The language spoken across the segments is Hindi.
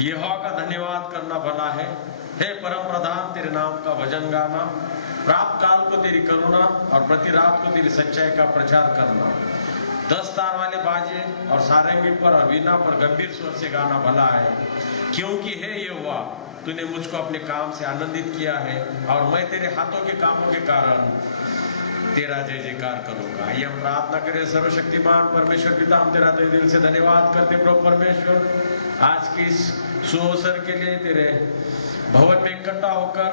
यहोवा का धन्यवाद करना भला है। हे परम प्रधान, तेरे नाम का भजन गाना, प्राप्त काल को तेरी करुणा और प्रति रात को तेरी सच्चाई का प्रचार करना। 10 तार वाले बाजे और सारंगी पर और वीणा पर गंभीर स्वर से गाना भला है, क्योंकि हे यहोवा, तूने मुझको अपने काम से आनंदित किया है और मैं तेरे हाथों के कामों के कारण तेरा जय जयकार करूंगा। आइए हम प्रार्थना करें। सर्वशक्तिमान परमेश्वर पिता, हम तेरा तहे दिल से धन्यवाद करते प्रभु परमेश्वर, आज की इस सुअवसर के लिए तेरे भवन में इकट्ठा होकर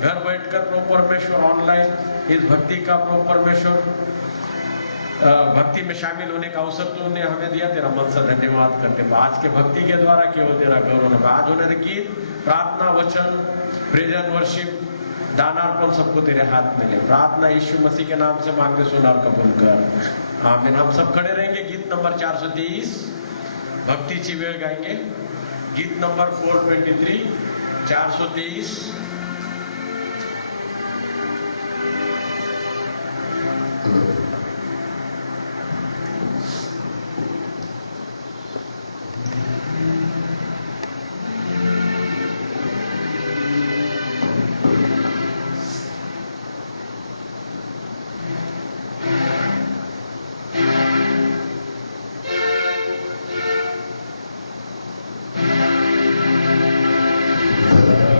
घर बैठकर प्रभु परमेश्वर ऑनलाइन इस भक्ति का प्रभु परमेश्वर भक्ति में शामिल होने का अवसर तूने हमें दिया। तेरा मन से धन्यवाद करते। आज के भक्ति के द्वारा केवल तेरा गौरव। आज होने वाले गीत, प्रार्थना, वचन, प्रेज एंड वर्शिप, दानार्पण सबको तेरे हाथ में ले। प्रार्थना यीशु मसीह के नाम से मांगते सुन और कबूल कर, आमीन। हम सब खड़े रहेंगे। गीत नंबर 423 भक्तीची वेळ गाएंगे। गीत नंबर 423 423।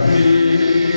Happy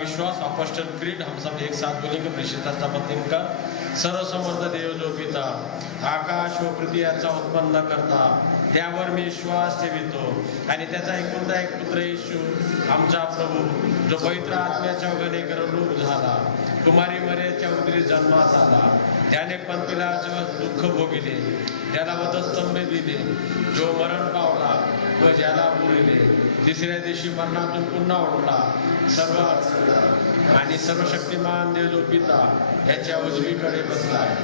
विश्वास अपोस्टल क्रीड हम सब एक साथ बोलेंगे प्रसिद्ध का सर्वसमर्थ देव जो पिता आकाश व पृथ्वी याचा उत्पन्न करता त्यावर मी विश्वास ठेवितो आणि त्याचा एकुलता एक पुत्र येशू आमचा प्रभू जो पवित्र आत्म्याच्या वगैरे रूप झाला कुमारी मर्याच्या उदरी जन्मास आला त्याने पंथीला दुःख भोगिले त्याला वधस्तंभ दिले जो मरण पावला व ज्याला पुरले तिसऱ्या दिवशी मरणातून पुन्हा उठला सर्व आणि सर्वशक्तिमान देव जो पिता याच्या उजवीकडे बसलाय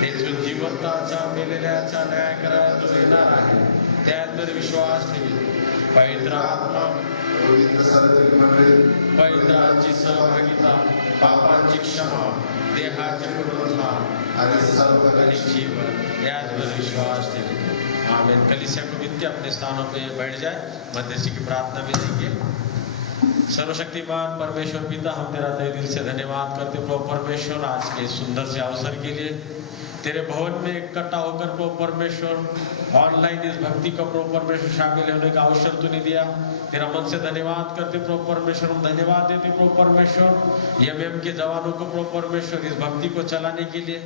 तेथून जिवंताचा मेलेल्याचा न्याय करायला जो येणार आहे त्यात विश्वास ठेवी पवित्र आत्मा पवित्रांची सहभागिता पापांची क्षमा देहाचे पुनरुत्थान आणि जीवन याचवर विश्वास ठेवी आमीन। कलीसिया को वित्त अपने स्थानों पे बैठ जाए, मध्यस्थी की प्रार्थना भी देंगे। सर्वशक्तिमान परमेश्वर पिता हम तेरा तहे दिल से धन्यवाद करते प्रभु परमेश्वर आज के सुंदर से अवसर के लिए तेरे भवन में इकट्ठा होकर प्रभु परमेश्वर ऑनलाइन इस भक्ति का प्रभु परमेश्वर शामिल होने का अवसर तूने दिया। तेरा मन से धन्यवाद करते प्रभु परमेश्वर, हम धन्यवाद देते प्रभु परमेश्वर यम के जवानों को प्रभु परमेश्वर इस भक्ति को चलाने के लिए,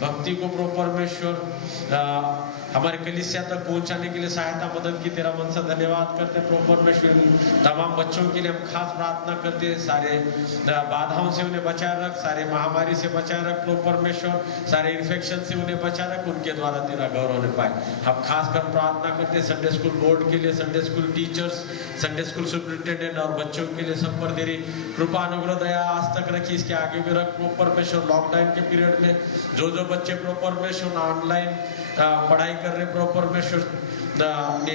भक्ति को प्रभु परमेश्वर हमारे कलीसिया तक पहुंचाने के लिए सहायता मदद की। तेरा मन से धन्यवाद करते प्रभु परमेश्वर। तमाम बच्चों के लिए हम खास प्रार्थना करते हैं, सारे बाधाओं से उन्हें बचाए रख, सारे महामारी से बचाए रख प्रभु परमेश्वर, सारे इन्फेक्शन से उन्हें बचाए रख, उनके द्वारा तेरा गौरव होने पाए। हम खास कर प्रार्थना करते हैं संडे स्कूल बोर्ड के लिए, Sunday school teachers, Sunday school superintendent और बच्चों के लिए सब पर तेरी कृपा अनुग्रह दया आज तक रखी, इसके आगे भी रख प्रभु परमेश्वर। लॉकडाउन के पीरियड में जो बच्चे प्रभु परमेश्वर ऑनलाइन पढ़ाई कर रहे प्रभु परमेश्वर अपने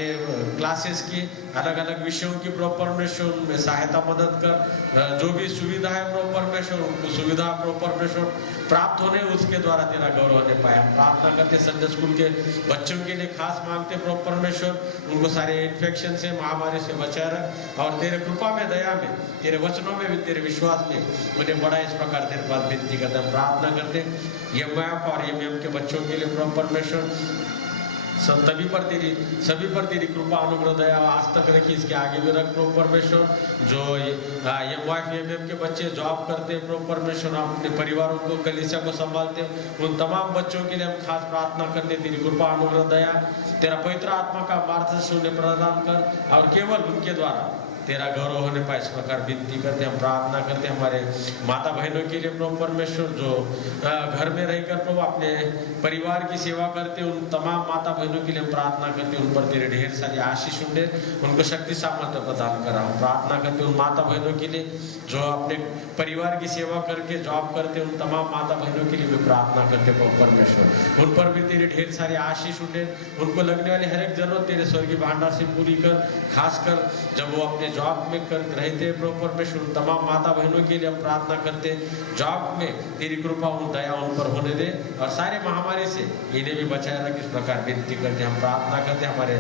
क्लासेस की अलग अलग विषयों की प्रभु परमेश्वर में सहायता मदद कर, जो भी सुविधा है प्रभु परमेश्वर उनको सुविधा प्रभु परमेश्वर प्राप्त होने उसके द्वारा तेरा गौरव होने पाया। प्रार्थना करते संडे स्कूल के बच्चों के लिए खास मांगते प्रभु परमेश्वर, उनको सारे इन्फेक्शन से महामारी से बचाए रख और तेरे कृपा में दया में तेरे वचनों में भी तेरे विश्वास में उन्हें बड़ा इस प्रकार तेरे पास विनती करते हैं। प्रार्थना करते यम और यम के बच्चों के लिए प्रभु परमेश्वर सभी पर तेरी कृपा अनुग्रह दया आज तक रखी, इसके आगे भी रख प्रभु परमेश्वर। जो एम के बच्चे जॉब करते हैं प्रभु परमेश्वर, हम अपने परिवारों को कलीसिया को संभालते हैं, उन तमाम बच्चों के लिए हम खास प्रार्थना करते तेरी कृपा अनुग्रह दया तेरा पवित्र आत्मा का मार्गदर्शन उन्हें प्रदान कर और केवल उनके द्वारा तेरा गौरव होने पाए, इस प्रकार विनती करते हम प्रार्थना करते हमारे माता बहनों के लिए प्रभु परमेश्वर जो घर में रहकर प्रभु अपने परिवार की सेवा करते उन तमाम माता बहनों के लिए हम प्रार्थना करते उन पर तेरे ढेर सारी आशीष उन्हें उनको शक्ति सामर्थ्य प्रदान करा। हम प्रार्थना करते उन माता बहनों के लिए जो अपने परिवार की सेवा करके जॉब करते उन तमाम माता बहनों के लिए भी प्रार्थना करते प्रभु परमेश्वर, उन पर भी तेरे ढेर सारे आशीष उन्हें उनको लगने वाली हर एक जरूरत तेरे स्वर्गीय भंडार से पूरी कर। खासकर जब वो अपने जॉब में कर रहे थे प्रभु परमेश्वर तमाम माता बहनों के लिए हम प्रार्थना करते जॉब में तेरी कृपा उन दया उन पर होने दे और सारे महामारी से इन्हें भी बचाए रख, इस प्रकार विनती करते हम प्रार्थना करते हमारे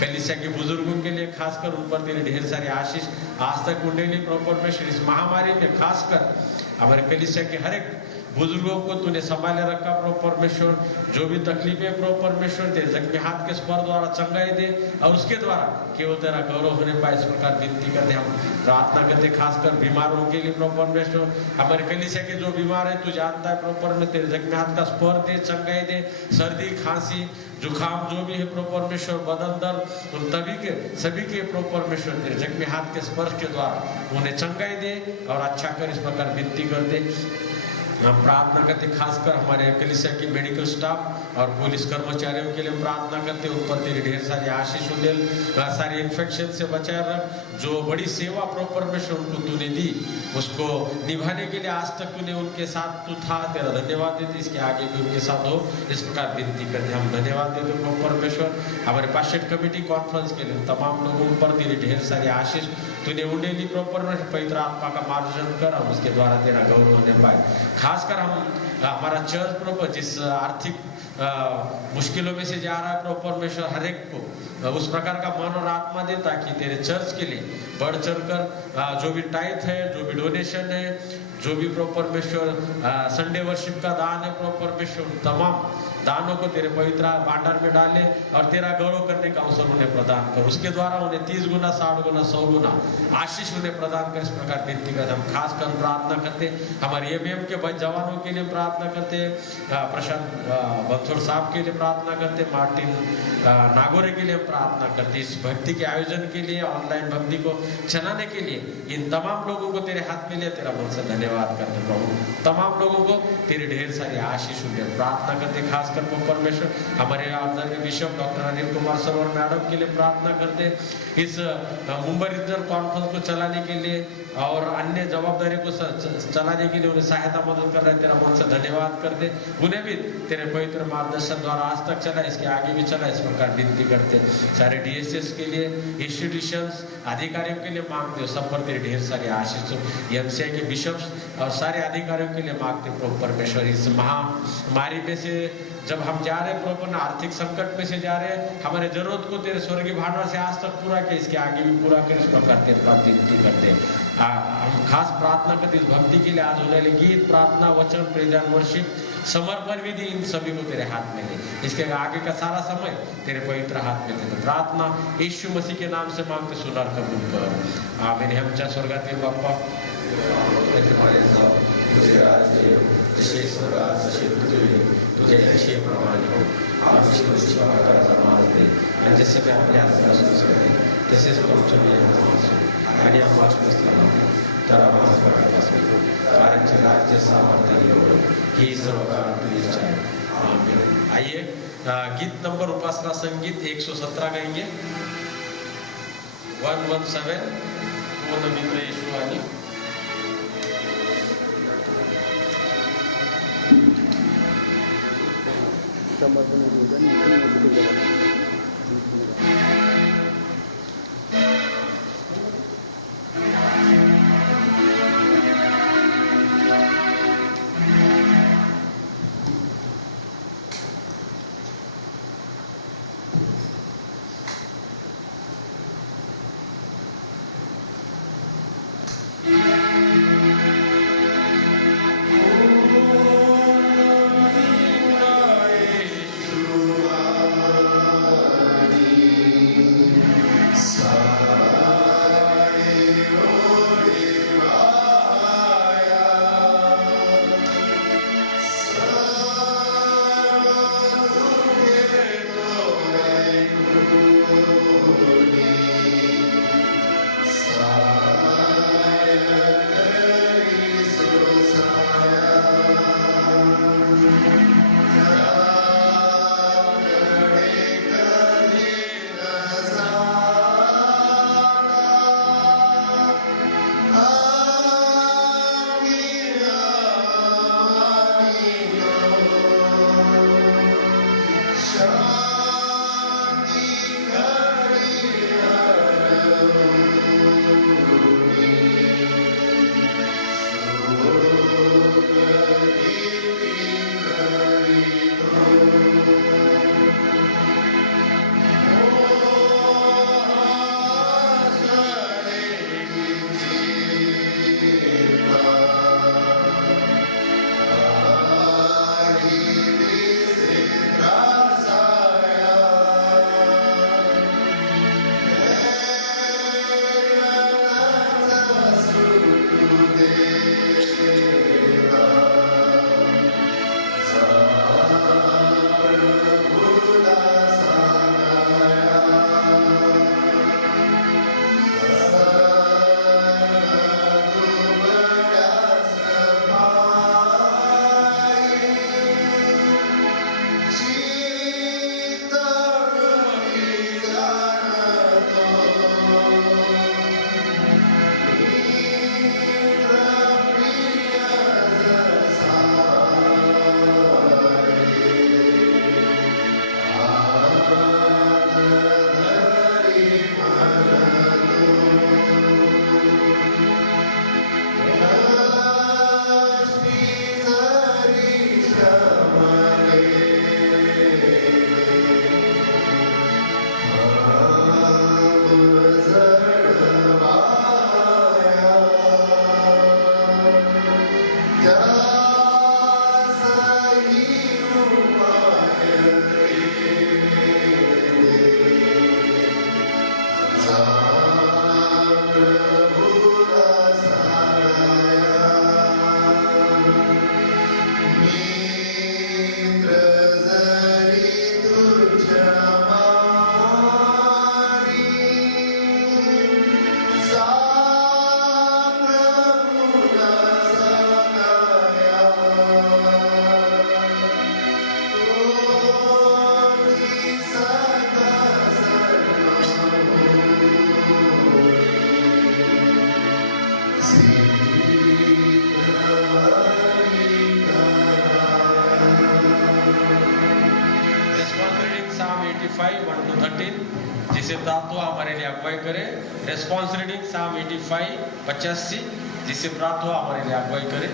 कलीसिया के बुजुर्गों के लिए खासकर उन पर तेरे ढेर सारे आशीष आज तक उन्हें नहीं प्रभु परमेश्वर। इस महामारी में खासकर हमारे कलीसिया के हर एक बुजुर्गों को तूने संभाले रखा प्रभु परमेश्वर, जो भी तकलीफें प्रभु परमेश्वर तेरे जख्मी हाथ के स्पर द्वारा चंगाई दे और उसके द्वारा केवल तेरा गौरव होने पाए, इस प्रकार विनती करते हम प्रार्थना करते खासकर बीमारों के लिए प्रभु परमेश्वर। हमारे कलीसिया के जो बीमार है तू जानता है प्रभु परमेश्वर, तेरे जख्मी हाथ का स्पर दे चंगाई दे, सर्दी खांसी जुखाम जो भी है प्रभु परमेश्वर बदन दर्द उन सभी के प्रभु परमेश्वर तेरे जख्मी हाथ के स्पर्श के द्वारा उन्हें चंगाई दे और अच्छा कर, इस प्रकार विनती करते हम प्रार्थना करते खासकर हमारे कलीसिया की मेडिकल स्टाफ और पुलिस कर्मचारियों के लिए प्रार्थना करते उन पर तेरे ढेर सारे आशीष उन्हें सारे इन्फेक्शन से बचाए रख। जो बड़ी सेवा प्रभु परमेश्वर उनको तूने दी उसको निभाने के लिए आज तक तूने उनके साथ तू था, तेरा धन्यवाद देते, इसके आगे भी उनके साथ हो, इस प्रकार विनती करते हम धन्यवाद देते प्रभु परमेश्वर। हमारे पास्टेट कमेटी कॉन्फ्रेंस के लिए तमाम लोगों पर तेरे ढेर सारे आशीष तूने उन्हें ली प्रभु परमेश्वर, पवित्र आत्मा का मार्गदर्शन कर और उसके द्वारा तेरा गौरव होने पाए। खासकर हम हमारा चर्च प्रभु जिस आर्थिक मुश्किलों में से जा रहा है प्रभु परमेश्वर, हर एक को उस प्रकार का मन और आत्मा दे ताकि तेरे चर्च के लिए बढ़ चढ़कर जो भी टाइथ है, जो भी डोनेशन है, जो भी प्रभु परमेश्वर संडे वर्शिप का दान है प्रभु परमेश्वर, तमाम दानों को तेरे पवित्र भांडार में डाले और तेरा गौरव करने का अवसर उन्हें प्रदान कर। उसके द्वारा उन्हें 30 गुना 60 गुना 100 गुना आशीष उन्हें प्रदान कर। इस प्रकार विनती करते हम खास कर प्रार्थना करते हमारे एबीएम के जवानों के लिए प्रार्थना करते, प्रशांत बंसोड़ साहब के लिए प्रार्थना करते, मार्टिन नागोरे के लिए प्रार्थना करते। इस भक्ति के आयोजन के लिए, ऑनलाइन भक्ति को चलाने के लिए इन तमाम लोगों को तेरे हाथ में ले तेरा मन से धन्यवाद करते प्रभु। तमाम लोगों को तेरी ढेर सारी आशीष उन्हें प्रार्थना करते। खासकर परमेश्वर हमारे आदरणीय बिशप डॉक्टर अनिल कुमार सरोवर मैडम के लिए प्रार्थना करते। इस मुंबई रीजनल कॉन्फ्रेंस को चलाने के लिए और अन्य जवाबदारी को चलाने के लिए उन्हें सहायता मदद कर रहे हैं, तेरा मन से धन्यवाद करते। उन्हें भी तेरे पवित्र मार्गदर्शन द्वारा आज तक चला, इसके आगे भी चला, इस प्रकार विनती करते। सारे डीएसएस के लिए, इंस्टीट्यूशंस अधिकारियों के लिए मांगते हो, सब पर तेरी ढेर सारी आशीष हो। एमसीआई के बिशप्स और सारे अधिकारियों के लिए मांगते प्रभु परमेश्वर। इस महामारी में से जब हम जा रहे प्रभु ना, आर्थिक संकट में से जा रहे हैं, हमारे जरूरत को तेरे स्वर्गीय भांडार से आज तक पूरा किया, इसके आगे भी पूरा कर। इस प्रकार तेरे पास विनती करते हम खास प्रार्थना करते इस भक्ति के लिए। आज होने वाले गीत, प्रार्थना, वचन, प्रेज एंड वर्शिप, समर्पण विधि, इन सभी को तेरे हाथ में ले। इसके आगे का सारा समय तेरे पवित्र हाथ में दे। प्रार्थना यीशु मसीह के नाम से मांगते, सुना कबूल कर। आमीन। हमच्या स्वर्गातील बाप्पा, तुझे राज्य जसे स्वर्गात तसे पृथ्वी तुझे इच्छे प्रमाणे हो। आमची रोजची भाकरीचा मास दे आणि जसे की आपल्या हातून करते तसेच तुमच्या आणि आम्हाला तर आम्हाला कारण के राज्य सामर्थ्य ही सर्व काळ तुझी इच्छा है। आमीन। आइए गीत नंबर उपासना संगीत 117 गाएंगे। 117 पूर्ण मित्र यीशु आणि 13 जिसे प्राप्त हुआ हमारे लिए अगुवाई करे। रेस्पॉन्स रीडिंग साम 85 85 जिसे प्राप्त हुआ हमारे लिए अगुवाई करे।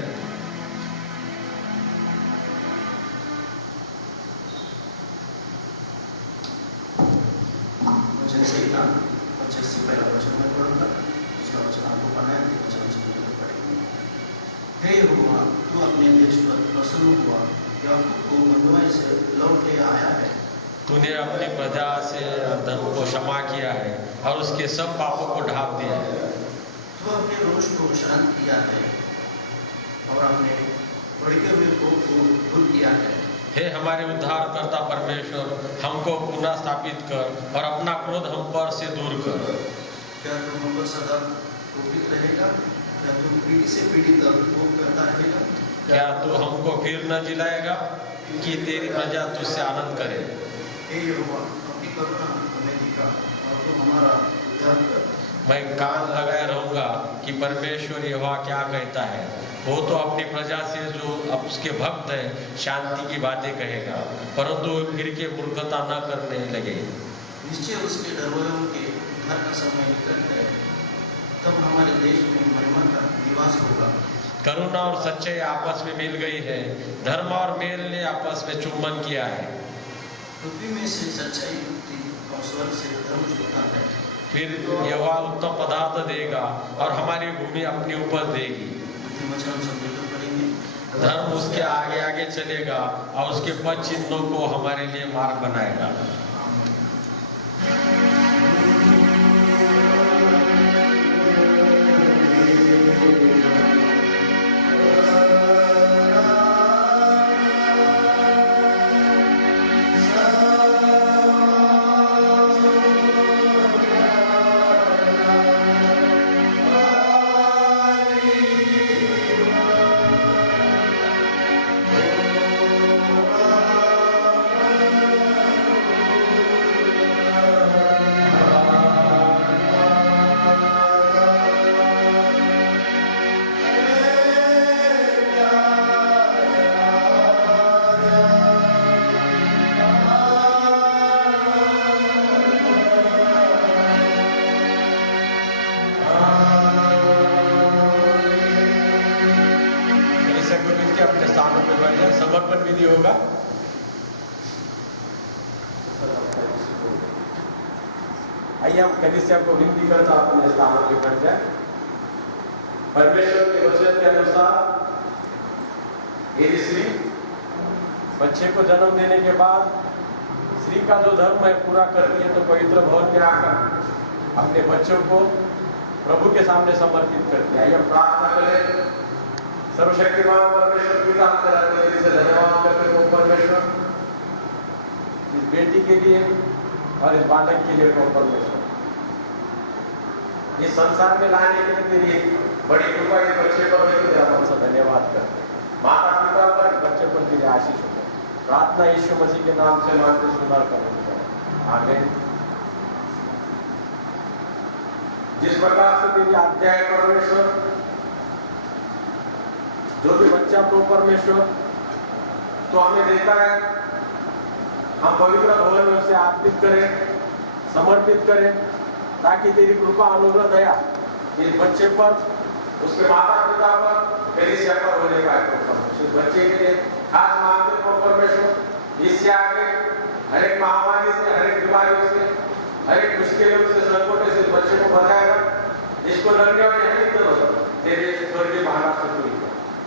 वचन संहिता 85 पहला वचन में पढ़ूंगा, दूसरा वचन आपको पढ़ना है, तीसरा वचन मुझे पढ़ेंगे। हे यहोवा, तू अपने देश पर प्रसन्न हुआ, याकूब को बंधुआई से लौट ले आया है। तूने अपनी प्रजा से धर्म को क्षमा किया है और उसके सब पापों को ढांप दिया है। तू अपने रोष को शांत किया है और अपने भड़के हुए कोप को दूर किया है। हे हमारे उद्धारकर्ता परमेश्वर, हमको पुनः स्थापित कर और अपना क्रोध हम पर से दूर कर। क्या तू हम पर सदा कोपित रहेगा? क्या तू पीढ़ी से पीढ़ी तक कोप करता रहेगा? क्या तू हमको फिर न जिलाएगा कि तेरी प्रजा तुझसे आनंद करे? हे यहोवा, अपनी करुणा हमें दिखा और तू हमारा उद्धार कर। मैं कान लगाए रहूंगा कि परमेश्वर यहोवा क्या कहता है। वो तो अपनी प्रजा से जो अब उसके भक्त है शांति की बातें कहेगा, परंतु फिर के मूर्खता न करने लगे। निश्चय उसके डरवों के उद्धार का समय निकट है, तब हमारे देश में महिमा का निवास होगा। करुणा और सच्चाई आपस में मिल गई है, धर्म और मेल ने आपस में चुम्बन किया है। पृथ्वी में से सच्चाई उठती और स्वर्ग से धर्म जुड़ता है। फिर यहोवा उत्तम पदार्थ देगा और हमारी भूमि अपनी उपज देगी। वचन हम सब मिलकर पढ़ेंगे। धर्म उसके आगे आगे चलेगा और उसके पद चिन्हों को हमारे लिए मार्ग बनाएगा। समर्पण विधि होगा। आइए हम कलीसिया को विनती करता अपने स्थानों पे बैठ जाए। परमेश्वर के वचन के अनुसार यदि स्त्री बच्चे को जन्म देने के बाद स्त्री का जो धर्म है पूरा करती है तो पवित्र भवन में आकर अपने बच्चों को प्रभु के सामने समर्पित करती है। आइए हम प्रार्थना करें। सर्वशक्तिमान परमेश्वर पिता, तेरा दिल से धन्यवाद करते हैं परमेश्वर, इस बेटी के लिए और इस बालक के लिए परमेश्वर, इस संसार में लाने के लिए तेरी बड़ी कृपा इस बच्चे पर हुई, तेरा हमसे धन्यवाद करते हैं। माता पिता पर, बच्चे पर तेरी आशीष हो। प्रार्थना यीशु मसीह के नाम से मांगते सुधार करने। आमीन। जिस प्रकार से तेरी आज्ञा है परमेश्वर, जो भी बच्चा तो परमेश्वर तो हमें देता है, हम पवित्र भवन में उसे अर्पित करें, समर्पित करें, ताकि तेरी कृपा अनुग्रह दया इस बच्चे पर, उसके माता पिता पर, कलीसिया पर होने का है। बच्चे के लिए खास मांगते हो परमेश्वर, इससे आगे हर एक महामारी से, हर एक बीमारियों से, हर एक मुश्किलों से, संकटों से बच्चे को बचाएगा। इसको लड़ने वाले हर एक तरफ तेरे स्वर्गीय भावना से पूरी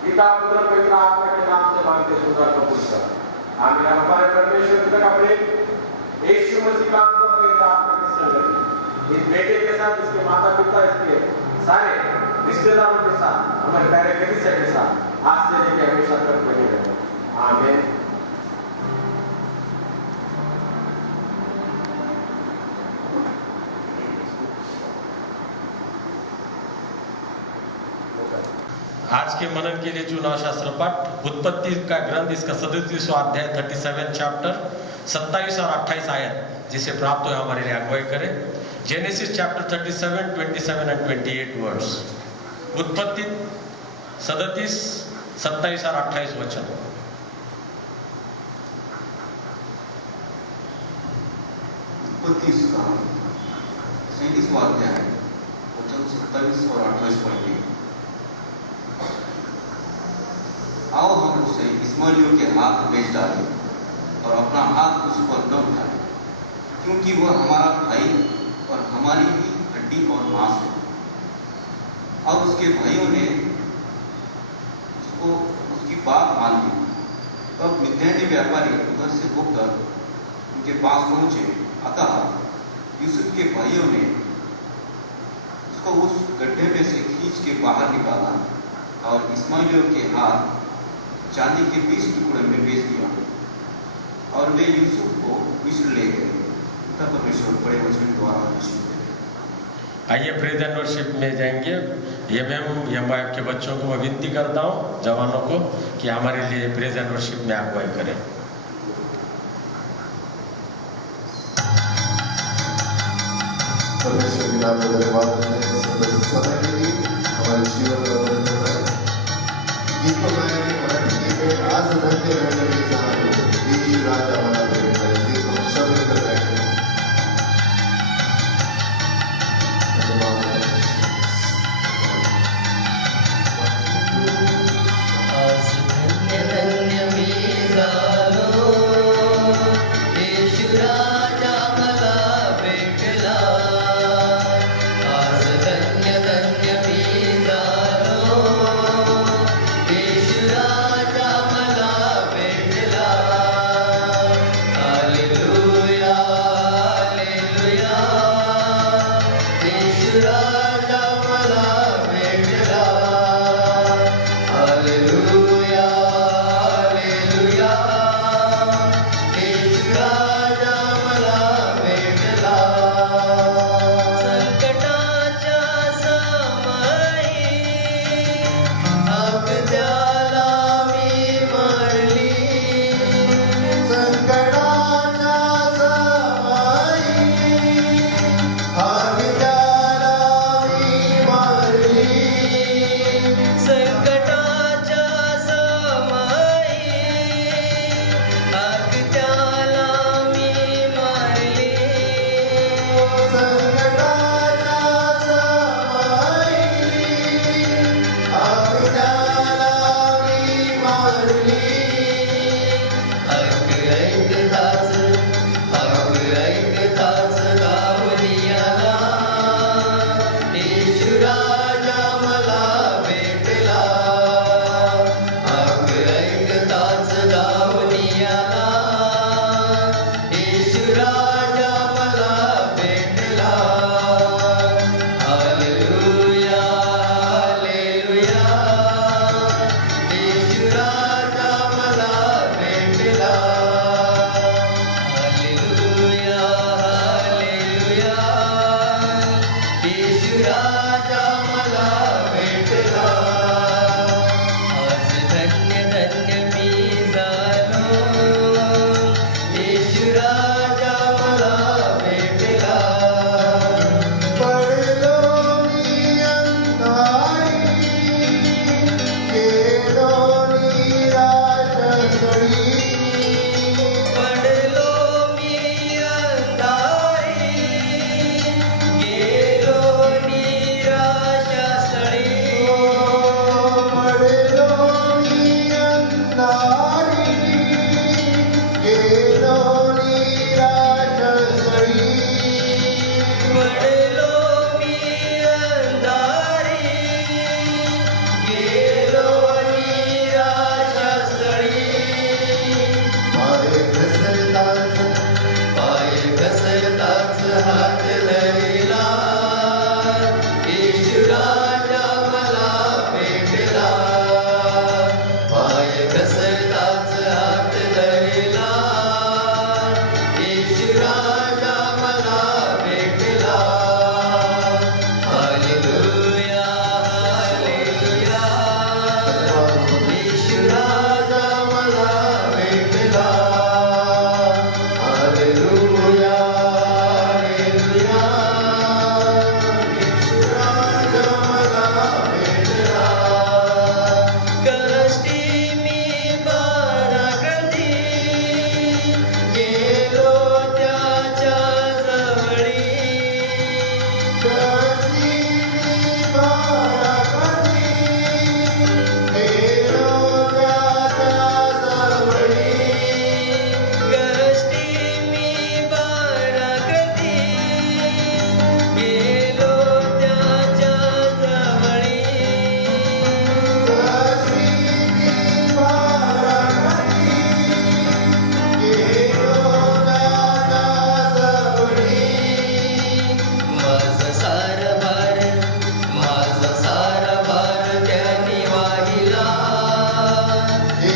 पिता पुत्र पवित्र आत्मा के नाम से मांगते सुंदर कबूल कर। आमीन। हमारे परमेश्वर पिता का प्रेम, यीशु मसीह का पवित्र आत्मा की संगति इस बेटे के साथ, इसके माता पिता, इसके सारे रिश्तेदारों के साथ, हमारे प्यारे कलीसिया के साथ आज से लेकर हमेशा तक बने रहे। आमीन। आज के मनन के लिए चुनाव शास्त्र पाठ उत्पत्ति का ग्रंथ, इसका 37वां अध्याय 37 चैप्टर 27 और 28 आयत जिसे प्राप्त हुआ हमारे लिए अगुवाई करे। Genesis chapter 37, 27 and 28 words. उत्पत्ति 37, 27 और 28 वचन। उत्पत्तीचा 37वां अध्याय वचन 27 और 28 पढ़ेंगे। आओ हम उसे इस्माइलियों के हाथ बेच डालें और अपना हाथ उस पर न उठाएं, क्योंकि वह हमारा भाई और हमारी ही हड्डी और मांस है। अब उसके भाइयों ने उसको उसकी बात मान ली। तब मिद्यानी व्यापारी उधर से होकर उनके पास पहुंचे। अतः यूसुफ के भाइयों ने उसको उस गड्ढे में से खींच के बाहर निकाला और इस्माइलियों के हाथ चांदी के 20 टुकड़े में बेच दिया, और वे यूसुफ को मिस्र ले गए। पिता परमेश्वर बड़े वचन द्वारा आइए प्रेज एंड वर्शिप में जाएंगे। ये मैं के बच्चों को मैं विनती करता हूँ, जवानों को, कि हमारे लिए प्रेज एंड वर्शिप में अगुवाई करें। परमेश्वर के नाम में धन्यवाद देते हैं सुंदर समय के लिए, हमारे जीवन का वर्णन कर रहे हैं। गीत को गाएंगे मराठी गीत है, आज धन्य रहने के साथ ये राजा हमारा प्रेम है। गीत को सब मिलकर गाएंगे। धन्यवाद। आज धन्य धन्य मी झालो, येशू राजा मला भेटला। आज धन्य धन्य मी झालो, येशू राजा मला भेटला।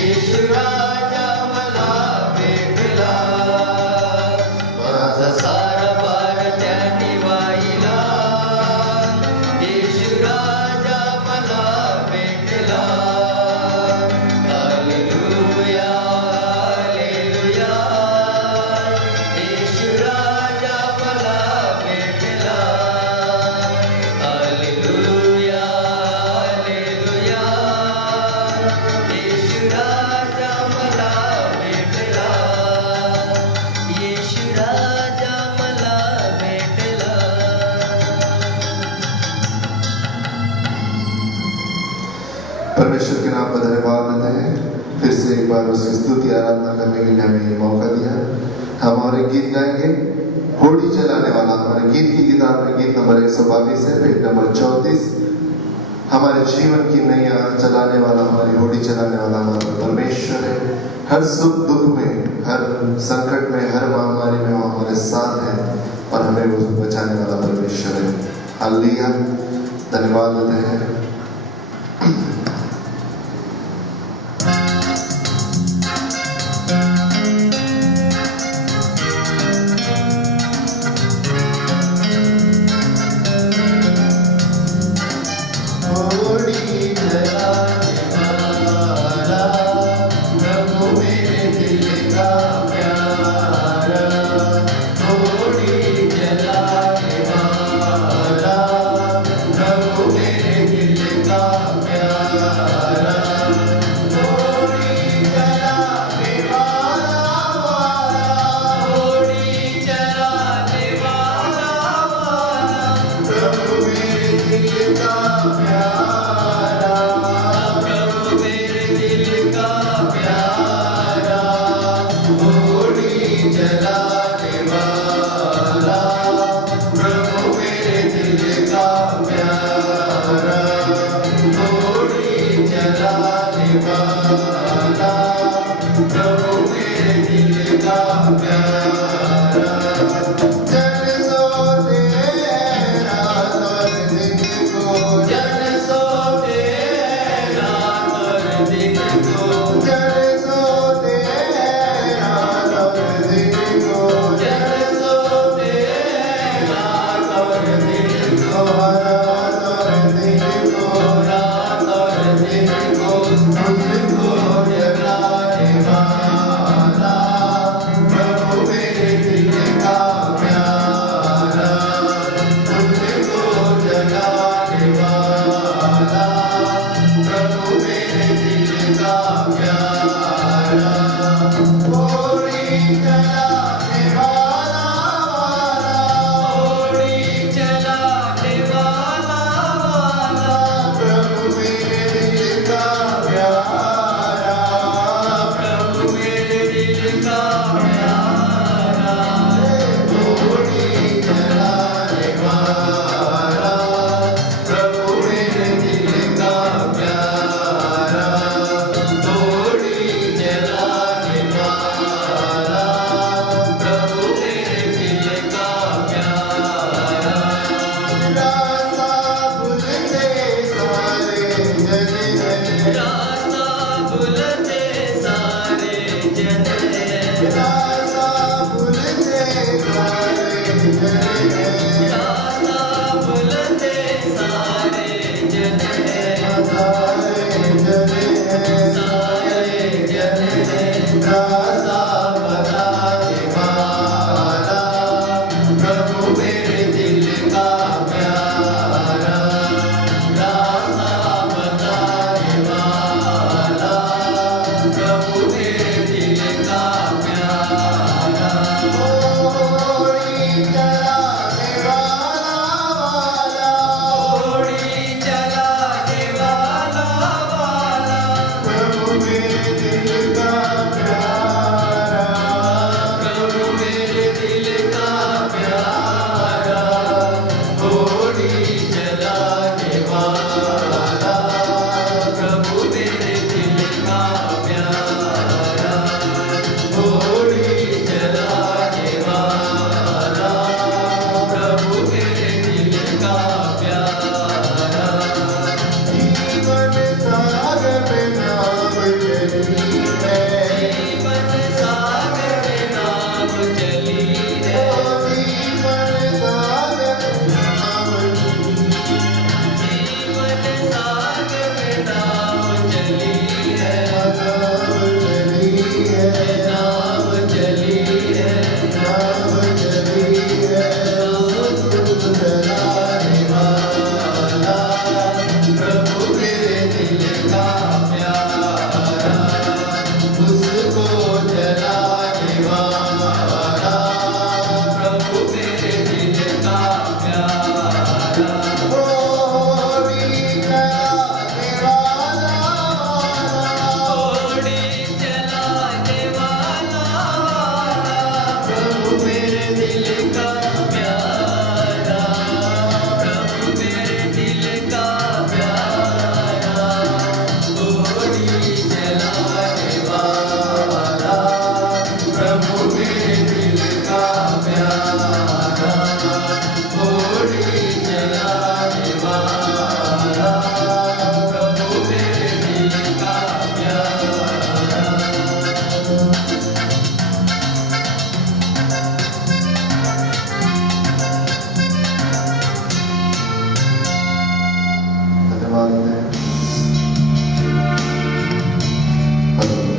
येशू राजा मला भेटला, माझा सारा भार त्याने वाहिला. येशू राजा मला भेटला. Hallelujah, hallelujah. येशू राजा मला भेटला. Hallelujah, hallelujah. येशू राजा मला भेटला. येशू राजा मला भेटला. परमेश्वर के नाम का धन्यवाद देते हैं। फिर से एक बार उसकी स्तुति आराधना करने के लिए हमें ये मौका दिया। हम हमारे गीत गाएंगे। होड़ी जलाने वाला हमारे गीत की किताब में गीत नंबर 122 है, पेज नंबर 34। हमारे जीवन की नैया चलाने वाला, हमारी होड़ी चलाने वाला हमारा परमेश्वर है। हर सुख दुख में, हर संकट में, हर महामारी में वो हमारे साथ है और हमें वो बचाने वाला परमेश्वर है। हालेलुया, धन्यवाद देते हैं। होड़ी जलाने वाला, प्रभु मेरे दिल का प्यारा. होड़ी जलाने वाला, प्रभु मेरे दिल का प्यारा. होड़ी जलाने वाला, होड़ी जलाने वाला, प्रभु मेरे दिल का प्यारा. प्रभु मेरे दिल का प्यारा. होड़ी जलाने वाला, प्रभु मेरे दिल का प्यारा. होड़ी जलाने वाला, प्रभु मेरे दिल का प्यारा. जन सो तेरा तन दिन को, जन सो तेरा तन दिन को, जन सो तेरा तन दिन को, जन सो तेरा तन दिन को, हरा तन दिन को, हरा तन दिन को, तुझको जलाने वाला, प्रभु मेरे दिल का प्यारा. तुझको जलाने वाला, प्रभु मेरे दिल का प्यारा. होड़ी जलाने वाला, होड़ी जलाने वाला, प्रभु मेरे दिल का प्यारा. प्रभु मेरे दिल का प्यारा. होड़ी जलाने वाला, प्रभु मेरे दिल का प्यारा. होड़ी जलाने वाला, प्रभु मेरे दिल का प्यारा. रास्ता भूलते सारे जन हैं, रास्ता भूलते सारे जन हैं, रास्ता भूलते सारे जन हैं, रास्ता भूलते सारे जन हैं, सारे जन हैं, सारे जन हैं. रास्ता बताने वाला, प्रभु मेरे दिल का प्यारा. रास्ता बताने वाला, प्रभु मेरे दिल का प्यारा. होड़ी जलाने वाला, होड़ी जलाने वाला, प्रभु मेरे दिल का प्यारा. प्रभु मेरे दिल का प्यारा. होड़ी जलाने वाला, प्रभु मेरे दिल का प्यारा. होड़ी जलाने वाला, प्रभु मेरे दिल का प्यारा. जीवन सागर में नाव चली,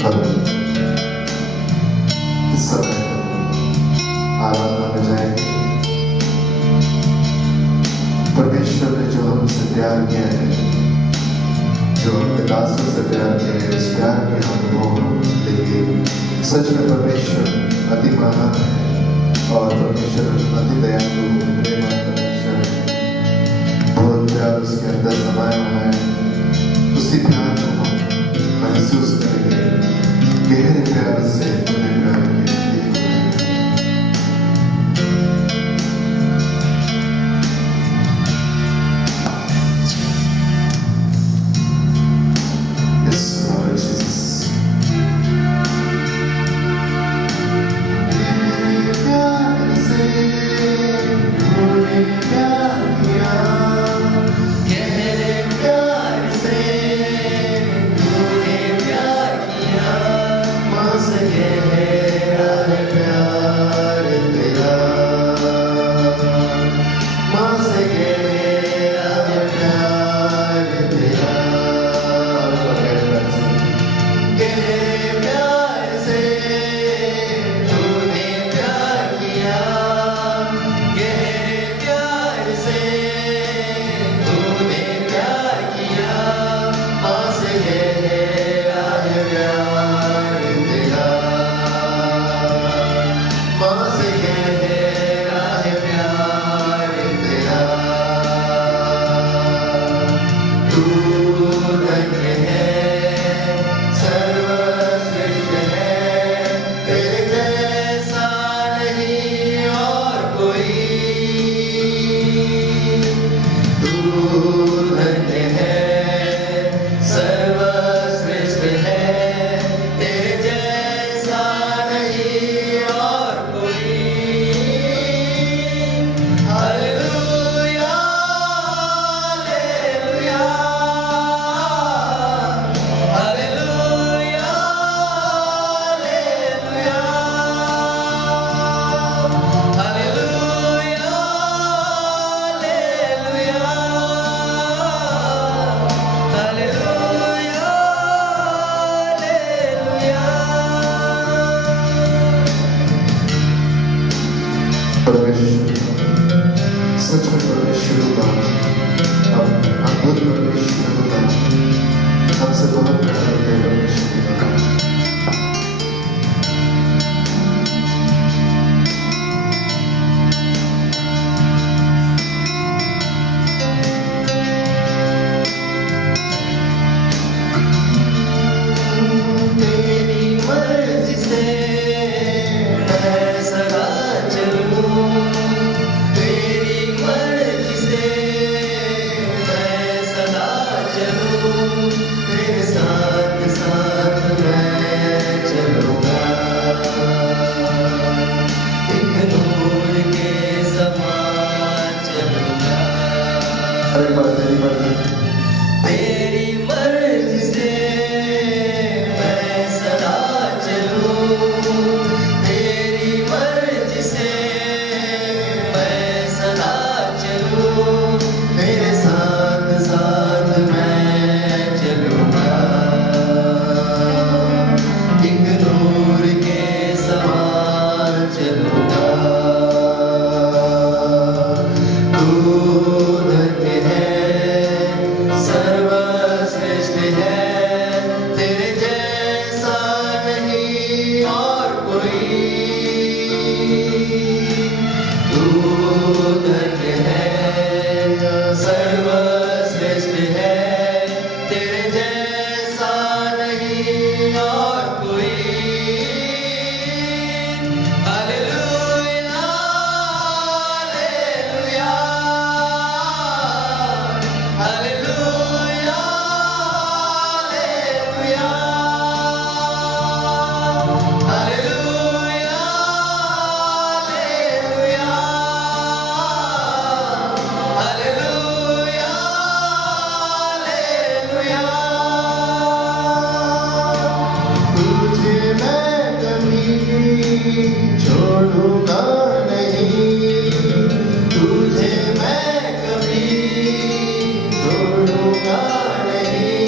हम इस समय आराधना में जाएंगे। परमेश्वर ने जो हमसे प्यार किया है, जो अपने दासों से प्यार किया है, उस प्यार के अनुभव लेकिन सच में परमेश्वर अति महान है और परमेश्वर अति दयालु प्रेममय परमेश्वर है। बहुत प्यार उसके अंदर समाया हुआ है। उसी प्यार को हम महसूस करेंगे, गहरे प्यार से उन्हें प्यार किया। छोड़ूंगा नहीं,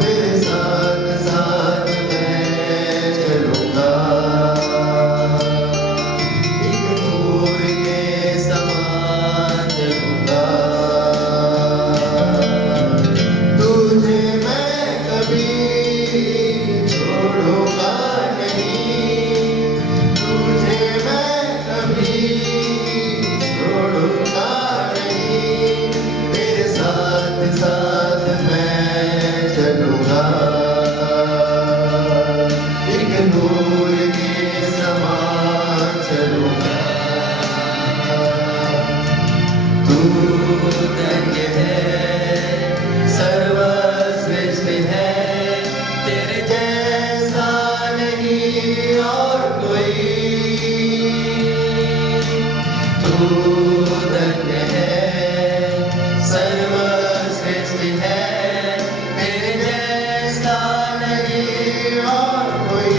तेरे साथ साथ मैं और कोई। तू धन्य है, सर्वश्रेष्ठ है, तेरे जैसा नहीं और कोई।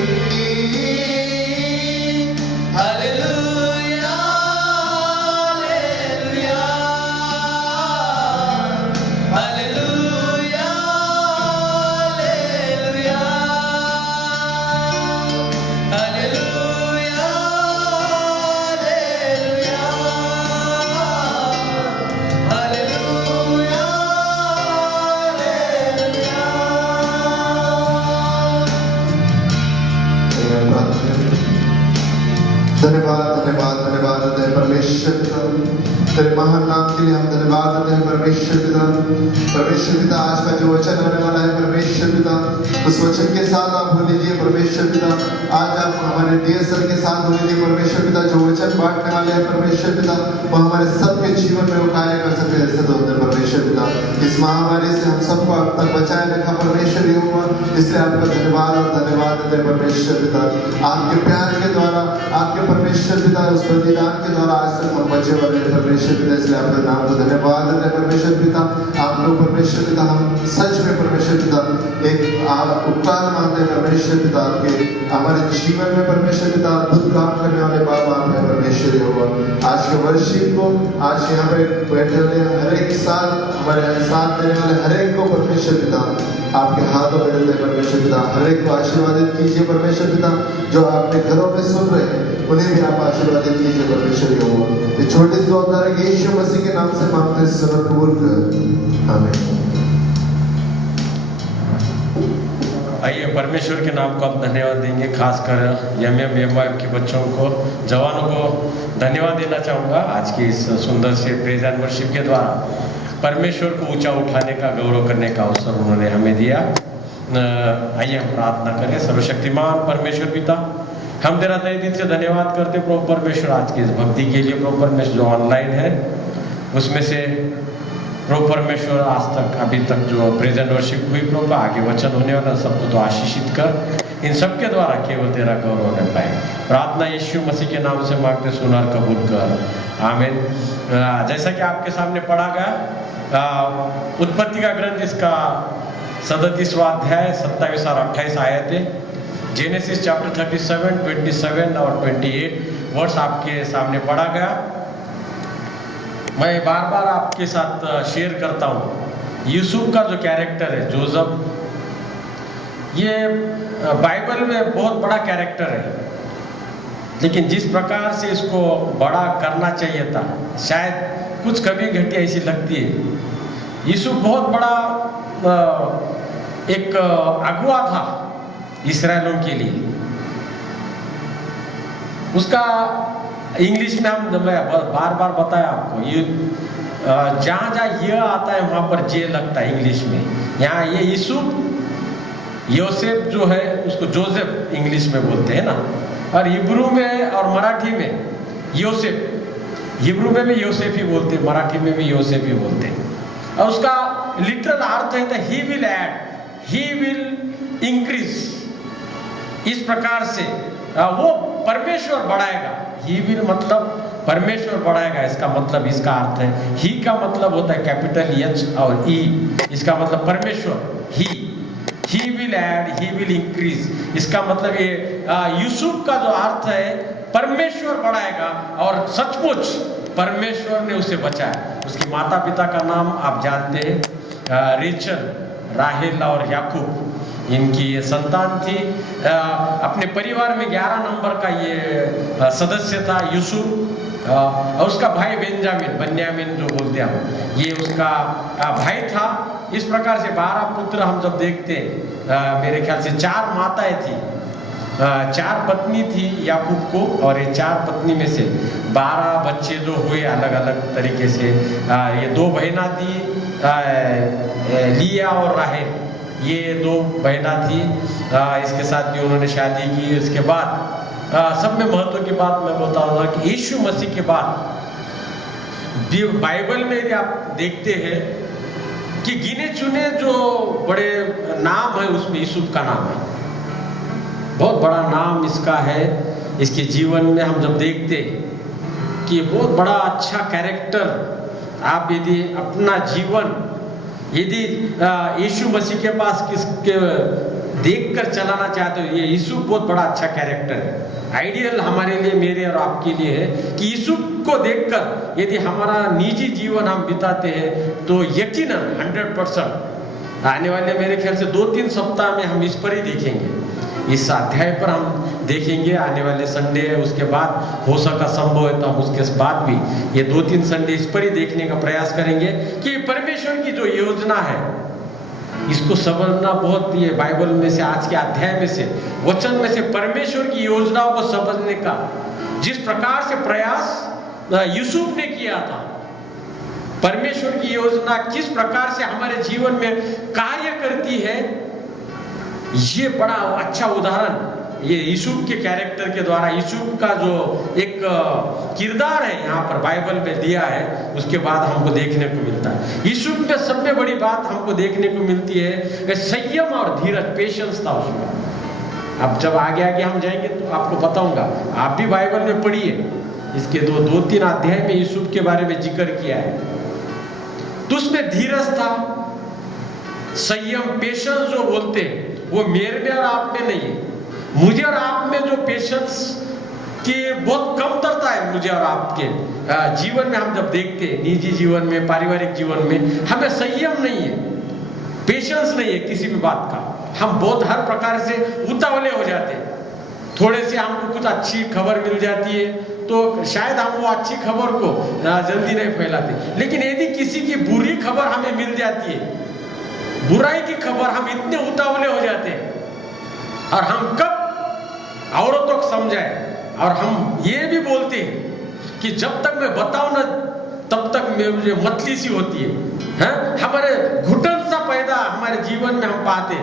Hallelujah, hallelujah, hallelujah, hallelujah, hallelujah, hallelujah, धन्यवाद धन्यवाद धन्यवाद देते हैं परमेश्वर पिता, तेरे महान नाम के लिए हम धन्यवाद देते हैं परमेश्वर पिता। परमेश्वर पिता, आज का जो वचन होने वाला है परमेश्वर पिता, उस वचन के साथ आप हो लीजिए परमेश्वर पिता। आज आप हमारे डीएसएल के साथ हो लीजिए परमेश्वर पिता। जो वचन बांटने वाले हैं परमेश्वर पिता, वो हमारे सबके जीवन में उठाए कर सके ऐसे होते हैं परमेश्वर पिता। इस महामारी से हम सबको अब तक बचाए रखा परमेश्वर यहोवा, इसलिए आपका धन्यवाद और धन्यवाद देते हैं परमेश्वर पिता। आपके प्यार के द्वारा, आपके परमेश्वर पिता उस बलिदान के द्वारा आज तक हम बचे वाले हैं परमेश्वर पिता, इसलिए आपके नाम को धन्यवाद देते हैं परमेश्वर पिता। आप लोग परमेश्वर पिता, हम सच में परमेश्वर पिता एक उपकार मानते हैं परमेश्वर पिता आपके। हमारे जीवन में परमेश्वर पिता अद्भुत काम करने वाले बाबा आप हैं परमेश्वर यहोवा। आज के वर्षिप को, आज यहाँ पे बैठे वाले हर एक साथ हमारे साथ देने वाले हर एक को परमेश्वर पिता आपके हाथों में देते हैं परमेश्वर पिता। हर एक को आशीर्वादित कीजिए परमेश्वर पिता। जो आपने घरों में सुन रहे हैं उन्हें भी आप आशीर्वादित कीजिए परमेश्वर यहोवा। ये छोटी सी दुआ यीशु मसीह के नाम से मांगते हैं, सुनो कबूल कर, आमीन। आइए परमेश्वर के नाम को हम धन्यवाद देंगे, खासकर एमएम के बच्चों को, जवानों को धन्यवाद देना चाहूँगा। आज की इस सुंदर से प्रेज एंड वर्शिप के द्वारा परमेश्वर को ऊंचा उठाने का, गौरव करने का अवसर उन्होंने हमें दिया। आइए हम प्रार्थना करें। सर्वशक्तिमान परमेश्वर पिता, हम तेरा तहे दिल से धन्यवाद करते प्रभु परमेश्वर आज की इस भक्ति के लिए। प्रभु परमेश्वर जो ऑनलाइन है उसमें से प्रभु परमेश्वर आज तक अभी तक जो प्रेजेंट वर्शिप हुई प्रभु, आगे वचन होने वाला सबको तो आशीषित कर, इन सब के द्वारा केवल तेरा गौरव होने पाए। प्रार्थना यीशु मसीह के नाम से मांगते, सुनार कबूल कर, आमीन। जैसा कि आपके सामने पढ़ा गया उत्पत्ति का ग्रंथ, इसका 37वां अध्याय 27 और 28 आयतें, जेनेसिस चैप्टर 37, 27 और 28 वर्ष आपके सामने पढ़ा गया। मैं बार बार आपके साथ शेयर करता हूँ, यूसुफ का जो कैरेक्टर है जोसेफ, ये बाइबल में बहुत बड़ा कैरेक्टर है, लेकिन जिस प्रकार से इसको बड़ा करना चाहिए था, शायद कुछ कभी घटी ऐसी लगती है। यूसुफ बहुत बड़ा एक अगुआ था इस्राएलियों के लिए। उसका इंग्लिश में मैं बार बार बताया आपको, ये जहाँ जहाँ ये आता है वहाँ पर जे लगता है इंग्लिश में। यहाँ ये यूसुफ, योसेफ जो है उसको जोसेफ इंग्लिश में बोलते हैं ना, और हिब्रू में और मराठी में योसेफ, हिब्रू में भी योसेफ ही बोलते हैं, मराठी में भी योसेफ ही बोलते हैं। और उसका लिटरल अर्थ है he will add, he will increase. इस प्रकार से वो परमेश्वर बढ़ाएगा। ही विल मतलब परमेश्वर बढ़ाएगा, इसका मतलब, इसका अर्थ है। ही का मतलब होता है कैपिटल एच और ई, इसका मतलब परमेश्वर। He will add, he will increase, इसका मतलब ये यूसुफ का जो अर्थ है परमेश्वर बढ़ाएगा। और सचमुच परमेश्वर ने उसे बचाया। उसके माता पिता का नाम आप जानते हैं, रेचल, राहेल और याकूब, इनकी ये संतान थी। अपने परिवार में 11 नंबर का ये सदस्य था यूसुफ। और उसका भाई बेन्यामीन जो बोलते हैं, ये उसका भाई था। इस प्रकार से 12 पुत्र हम जब देखते हैं, मेरे ख्याल से 4 माताएं थी, 4 पत्नी थी याकूब को, और ये 4 पत्नी में से 12 बच्चे जो हुए अलग अलग तरीके से। ये 2 बहना थी, लिया और राहेल, ये 2 बहना थी। इसके साथ भी उन्होंने शादी की। इसके बाद सब में महत्व की बात मैं बताऊंगा कि यीशु मसीह के बाद बाइबल में यदि आप देखते हैं कि गिने चुने जो बड़े नाम है उसमें यूसुफ का नाम है। बहुत बड़ा नाम इसका है। इसके जीवन में हम जब देखते कि बहुत बड़ा अच्छा कैरेक्टर, आप यदि अपना जीवन यदि यीशु मसीह के पास किसके देखकर चलाना चाहते हो, ये यीशु बहुत बड़ा अच्छा कैरेक्टर है। आइडियल हमारे लिए, मेरे और आपके लिए है कि यीशु को देखकर यदि हमारा निजी जीवन हम बिताते हैं तो यकीनन 100% आने वाले मेरे ख्याल से 2-3 सप्ताह में हम इस पर ही देखेंगे, इस अध्याय पर हम देखेंगे। आने वाले संडे है, उसके बाद हो सका संभव है तो हम उसके बाद भी ये 2-3 संडे इस पर ही देखने का प्रयास करेंगे कि परमेश्वर की जो योजना है इसको समझना बहुत, ये बाइबल में से, आज के अध्याय में से, वचन में से परमेश्वर की योजनाओं को समझने का जिस प्रकार से प्रयास यूसुफ ने किया था, परमेश्वर की योजना किस प्रकार से हमारे जीवन में कार्य करती है, ये बड़ा अच्छा उदाहरण ये यूसुफ के कैरेक्टर के द्वारा, यूसुफ का जो एक किरदार है यहाँ पर बाइबल में दिया है, उसके बाद हमको देखने को मिलता है। यूसुफ में सबसे बड़ी बात हमको देखने को मिलती है कि संयम और धीरज, पेशेंस था उसमें। अब जब आगे आगे हम जाएंगे तो आपको बताऊंगा, आप भी बाइबल में पढ़िए, इसके 2-3 अध्याय में यूसुफ के बारे में जिक्र किया है। तो उसमें धीरज था, संयम, पेशेंस जो बोलते हैं वो मेरे में और आप में नहीं है। मुझे और आप में जो पेशेंस की बहुत कमतरता है, मुझे और आपके जीवन में हम जब देखते हैं, निजी जीवन में, पारिवारिक जीवन में, हमें संयम नहीं है, पेशेंस नहीं है किसी भी बात का। हम बहुत हर प्रकार से उतावले हो जाते हैं। थोड़े से हमको कुछ अच्छी खबर मिल जाती है तो शायद हम वो अच्छी खबर को जल्दी नहीं फैलाते, लेकिन यदि किसी की बुरी खबर हमें मिल जाती है, बुराई की खबर, हम इतने उतावले हो जाते हैं और हम कब औरतों को समझाए, और हम ये भी बोलते हैं कि जब तक मैं बताऊं ना तब तक मुझे मतली सी होती है, हमारे घुटन सा पैदा हमारे जीवन में हम पाते,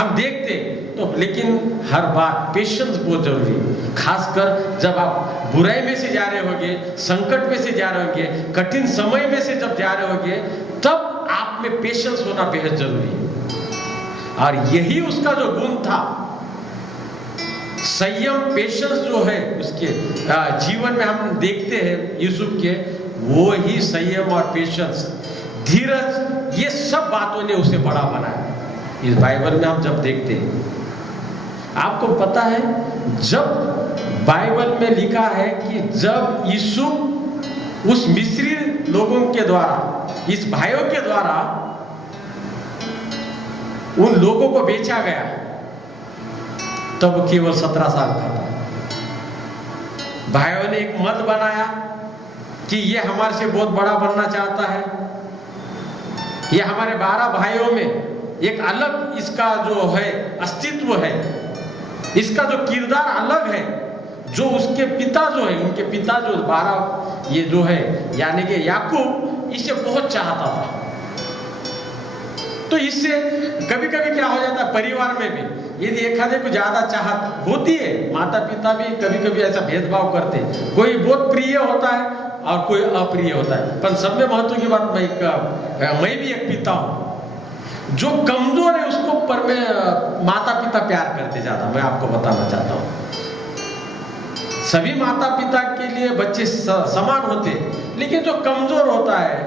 हम देखते तो। लेकिन हर बात पेशेंस बहुत जरूरी है, खासकर जब आप बुराई में से जा रहे होगे, संकट में से जा रहे होंगे, कठिन समय में से जब जा रहे होगे, तब आप में पेशेंस होना बेहद जरूरी है। और यही उसका जो गुण था, संयम, पेशेंस जो है उसके जीवन में हम देखते हैं यूसुफ के, वो ही संयम और पेशेंस, धीरज, ये सब बातों ने उसे बड़ा बनाया। इस बाइबल में हम जब देखते हैं, आपको पता है जब बाइबल में लिखा है कि जब यूसुफ उस मिस्री लोगों के द्वारा, इस भाइयों के द्वारा उन लोगों को बेचा गया, तब केवल 17 साल का था। भाइयों ने एक मत बनाया कि ये हमारे से बहुत बड़ा बनना चाहता है, ये हमारे 12 भाइयों में एक अलग इसका जो है अस्तित्व है, इसका जो किरदार अलग है, जो उसके पिता जो है, उनके पिता जो 12 ये जो है यानी कि याकूब, इसे बहुत चाहता था। तो इससे कभी कभी क्या हो जाता है परिवार में भी, यदि एक आधे को ज्यादा चाहत होती है, माता पिता भी कभी कभी ऐसा भेदभाव करते हैं, कोई बहुत प्रिय होता है और कोई अप्रिय होता है। पर सब में महत्व की बात, मैं भी एक पिता हूं, जो कमजोर है उसको पर में माता पिता प्यार करते ज्यादा, मैं आपको बताना चाहता हूं। सभी माता पिता के लिए बच्चे समान होते, लेकिन जो कमजोर होता है,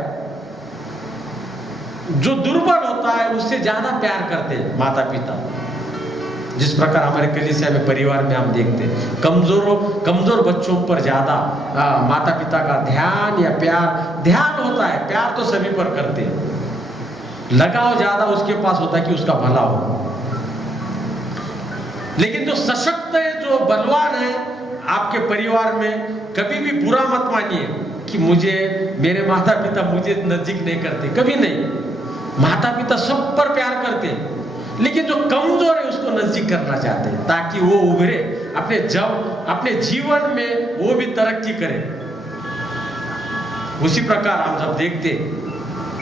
जो दुर्बल होता है, उससे ज्यादा प्यार करते माता पिता। जिस प्रकार हमारे कलीसिया में, परिवार में हम देखते हैं, कमजोर बच्चों पर ज्यादा माता पिता का ध्यान या ध्यान होता है। प्यार तो सभी पर करते हैं, लगाव ज्यादा उसके पास होता है कि उसका भला हो। लेकिन जो सशक्त है, जो बलवान है आपके परिवार में, कभी भी बुरा मत मानिए कि मेरे माता पिता मुझे नजदीक नहीं करते, कभी नहीं। माता पिता सब पर प्यार करते, लेकिन जो कमजोर है उसको नजदीक करना चाहते हैं, ताकि वो उभरे, अपने जीवन में वो भी तरक्की करे। उसी प्रकार हम जब देखते,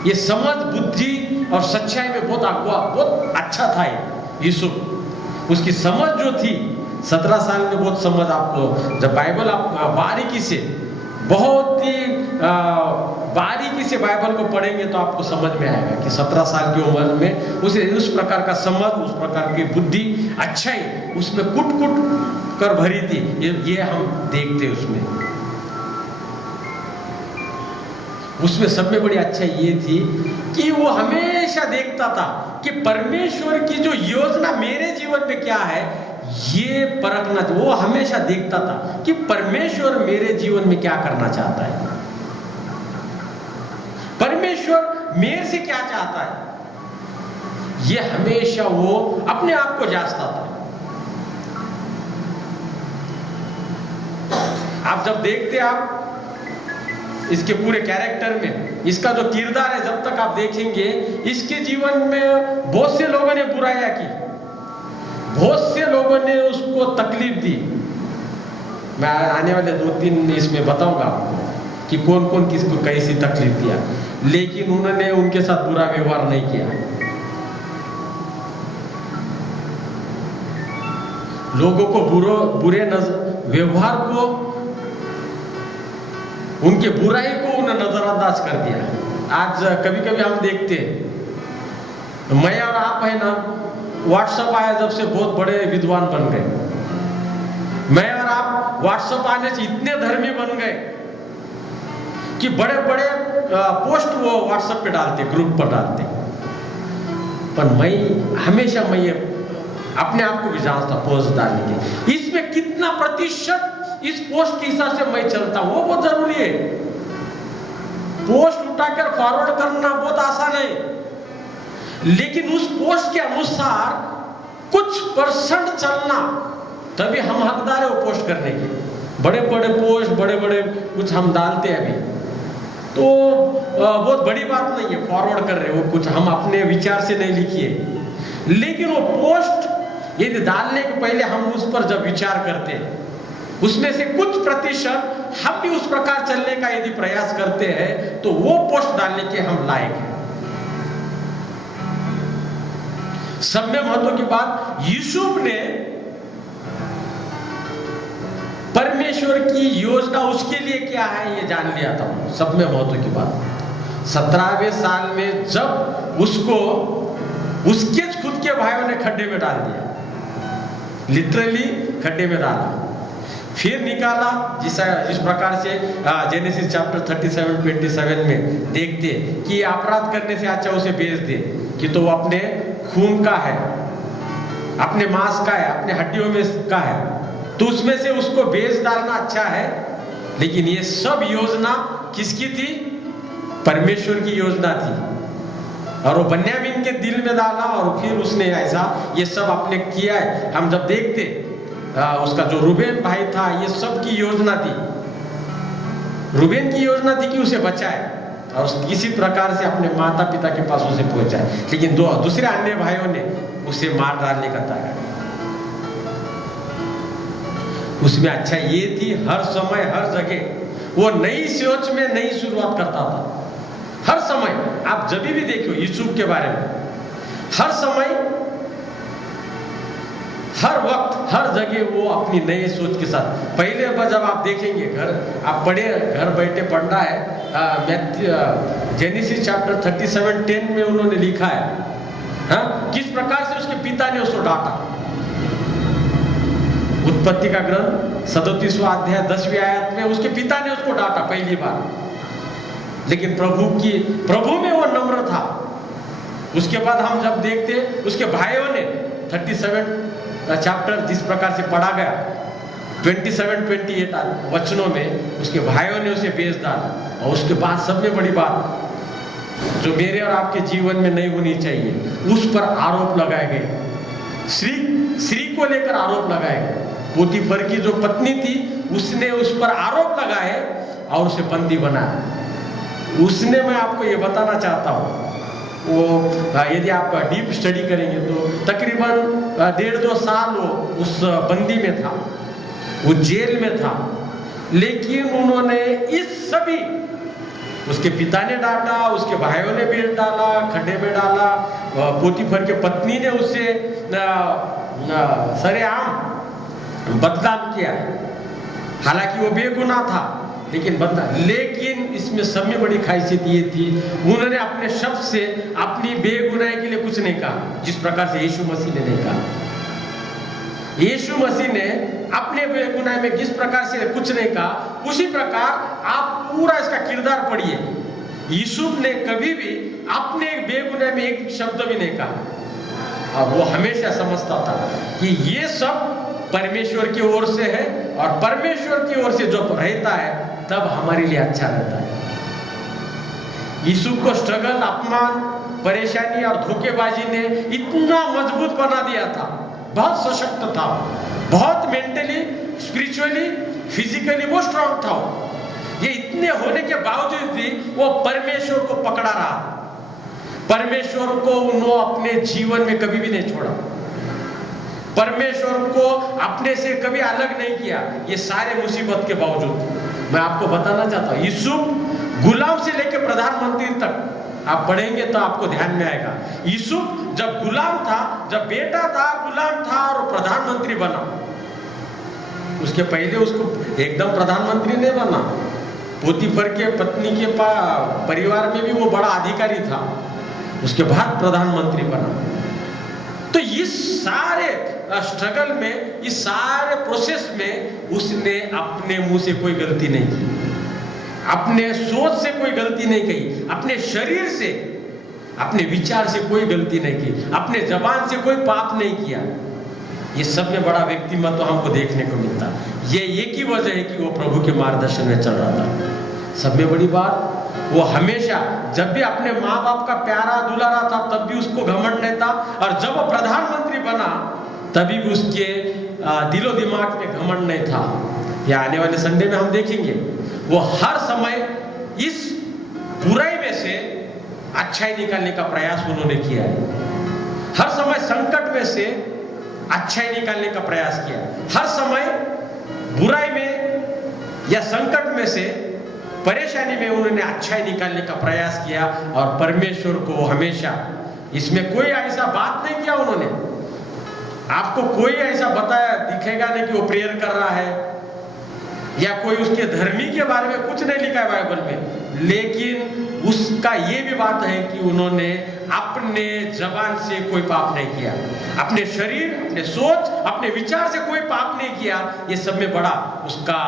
ये समझ, बुद्धि और सच्चाई में बहुत अच्छा था यूसुफ। उसकी समझ जो थी, 17 साल में बहुत समझ, आपको जब बाइबल आप बारीकी से बहुत ही बारीकी से बाइबल को पढ़ेंगे तो आपको समझ में आएगा कि 17 साल की उम्र में उसे उस प्रकार का समझ, उस प्रकार की बुद्धि, अच्छाई उसमें कुट कुट कर भरी थी। ये हम देखते उसमें सब में बड़ी अच्छाई ये थी कि वो हमेशा देखता था कि परमेश्वर की जो योजना मेरे जीवन में क्या है, ये परखना। वो हमेशा देखता था कि परमेश्वर मेरे जीवन में क्या करना चाहता है, परमेश्वर मेरे से क्या चाहता है। ये हमेशा वो अपने आप को जांचता था। आप जब देखते आप इसके पूरे कैरेक्टर में, इसका जो किरदार है, जब तक आप देखेंगे इसके जीवन में बहुत से लोगों ने बुराइयां की, बहुत से लोगों ने उसको तकलीफ दी। मैं आने वाले 2-3 इसमें बताऊंगा आपको कि कौन कौन किसको कैसी तकलीफ दिया, लेकिन उन्होंने उनके साथ बुरा व्यवहार नहीं किया। लोगों को बुरे व्यवहार को, उनके बुराई को उन्हें नजरअंदाज कर दिया। आज कभी कभी हम देखते हैं, मैं और आप है ना, व्हाट्सएप आया जब से बहुत बड़े विद्वान बन गए। मैं और आप व्हाट्सएप आने से इतने धर्मी बन गए कि बड़े बड़े पोस्ट वो व्हाट्सएप पे डालते, ग्रुप पर डालते। पर मैं ये अपने आप को भी जांचता पोस्ट डालने के, इसमें कितना प्रतिशत इस पोस्ट के हिसाब से मैं चलता हूं, वो बहुत जरूरी है। पोस्ट उठाकर फॉरवर्ड करना बहुत आसान है, लेकिन उस पोस्ट के अनुसार कुछ परसेंट चलना, तभी हम हकदार है वो पोस्ट करने के। बड़े बड़े पोस्ट, बड़े बड़े कुछ हम डालते हैं अभी, तो बहुत बड़ी बात नहीं है, फॉरवर्ड कर रहे हो कुछ, हम अपने विचार से नहीं लिखिए। लेकिन वो पोस्ट यदि डालने के पहले हम उस पर जब विचार करते हैं, उसमें से कुछ प्रतिशत हम भी उस प्रकार चलने का यदि प्रयास करते हैं, तो वो पोस्ट डालने के हम लायक हैं। सब में महत्व की बात, यूसुफ ने परमेश्वर की योजना उसके लिए क्या है ये जान लिया था। सब में महत्व की बात, 17वें साल में जब उसको उसके खुद के भाइयों ने खड्डे में डाल दिया, लिटरली खड्डे में डाला, फिर निकाला, जिस प्रकार से जेनेसिस चैप्टर 37-27 में देखते कि अपराध करने से अच्छा उसे बेच दे, कि तो वो अपने खून का है, अपने मांस का है, अपने हड्डियों में का है, तो उसमें से उसको बेच डालना अच्छा है। लेकिन ये सब योजना किसकी थी? परमेश्वर की योजना थी। और वो बन्यामीन के दिल में डाला और फिर उसने ऐसा ये सब अपने किया है। हम जब देखते उसका जो रूबेन भाई था, ये सब की योजना थी, रूबेन की योजना थी कि उसे बचाए और किसी प्रकार से अपने माता पिता के पास उसे पहुंचाए। लेकिन दूसरे अन्य भाइयों ने उसे मार डालने का तैयार। उसमें अच्छा ये थी, हर समय हर जगह वो नई सोच में नई शुरुआत करता था। हर समय आप जब भी देखो यूसुफ के बारे में, हर समय, हर वक्त, हर जगह वो अपनी नई सोच के साथ। पहले जब आप देखेंगे, घर बैठे पढ़ना है, जेनेसिस चैप्टर 37:10 में उन्होंने लिखा है किस प्रकार से उसके पिता ने उसको डांटा। उत्पत्ति का ग्रंथ 37वां अध्याय 10वीं आयत में उसके पिता ने उसको डांटा पहली बार। लेकिन प्रभु में वो नम्र था। उसके बाद हम जब देखते उसके भाइयों ने 37 चैप्टर जिस प्रकार से पढ़ा गया 27-28 वचनों में, उसके भाइयों ने उसे बेच डाला। और उसके बाद सब में बड़ी बात जो मेरे और आपके जीवन में नहीं होनी चाहिए, उस पर आरोप लगाए गए। स्त्री को लेकर आरोप लगाए गए। पोतीफर की जो पत्नी थी उसने उस पर आरोप लगाए और उसे बंदी बनाया। उसने, मैं आपको ये बताना चाहता हूँ, वो यदि आप डीप स्टडी करेंगे तो तकरीबन 1.5-2 साल वो उस बंदी में था, वो जेल में था। लेकिन उन्होंने इस सभी, उसके पिता ने डांटा, उसके भाइयों ने बेच डाला, खड्डे में डाला, पोतीफर के पत्नी ने उसे सरेआम बदनाम किया। हालांकि वो बेगुनाह था, लेकिन बता, लेकिन इसमें सब में बड़ी खासियत ये थी, उन्होंने अपने शब्द से अपनी बेगुनाही के लिए कुछ नहीं कहा, जिस प्रकार से यीशु मसीह ने नहीं कहा। यीशु मसीह ने अपने बेगुनाही में जिस प्रकार से कुछ नहीं कहा, उसी प्रकार आप पूरा इसका किरदार पढ़िए। यूसुफ ने कभी भी अपने बेगुनाही में एक शब्द भी नहीं कहा, और वो हमेशा समझता था कि ये सब परमेश्वर की ओर से है, और परमेश्वर की ओर से जो रहता है तब हमारे लिए अच्छा रहता है। यूसुफ को स्ट्रगल, अपमान, परेशानी और धोखेबाजी ने इतना मजबूत बना दिया था, बहुत सशक्त था, बहुत मेंटली, स्पिरिचुअली, फिजिकली वो स्ट्रांग था। ये इतने होने के बावजूद भी वो परमेश्वर को पकड़ा रहा, परमेश्वर को उन्होंने अपने जीवन में कभी भी नहीं छोड़ा, परमेश्वर को अपने से कभी अलग नहीं किया। ये सारे मुसीबत के बावजूद मैं आपको बताना चाहता हूं, यूसुफ गुलाम से लेकर प्रधानमंत्री तक आप पढ़ेंगे तो आपको ध्यान में आएगा। यूसुफ जब गुलाम था, जब बेटा था, गुलाम था और प्रधानमंत्री बना, उसके पहले उसको एकदम प्रधानमंत्री नहीं बना। पोतीफर के पत्नी के परिवार में भी वो बड़ा अधिकारी था, उसके बाद प्रधानमंत्री बना। तो इस सारे स्ट्रगल में, इस सारे प्रोसेस में उसने अपने मुंह से कोई गलती नहीं की, अपने सोच से कोई गलती नहीं कही, अपने शरीर से, अपने विचार से कोई गलती नहीं की, अपने जबान से कोई पाप नहीं किया। ये सब में बड़ा व्यक्तिमत्व हमको देखने को मिलता। ये एक ही वजह है कि वो प्रभु के मार्गदर्शन में चल रहा था। सब में बड़ी बात, वो हमेशा जब भी अपने माँ बाप का प्यारा दुलारा था तब भी उसको घमंड नहीं था, और जब वो प्रधानमंत्री बना तभी भी उसके दिलो दिमाग में घमंड नहीं था। ये आने वाले संडे में हम देखेंगे, वो हर समय इस बुराई में से अच्छाई निकालने का प्रयास उन्होंने किया है, हर समय संकट में से अच्छाई निकालने का प्रयास किया, हर समय बुराई में या संकट में से, परेशानी में उन्होंने अच्छाई निकालने का प्रयास किया, और परमेश्वर को हमेशा इसमें कोई ऐसा बात नहीं किया उन्होंने। आपको कोई ऐसा बताया दिखेगा नहीं कि वो प्रेयर कर रहा है, या कोई उसके धर्मी के बारे में कुछ नहीं लिखा है बाइबल में, लेकिन उसका ये भी बात है कि उन्होंने अपने जबान से कोई पाप नहीं किया, अपने शरीर, अपने सोच, अपने विचार से कोई पाप नहीं किया। ये सब में बड़ा उसका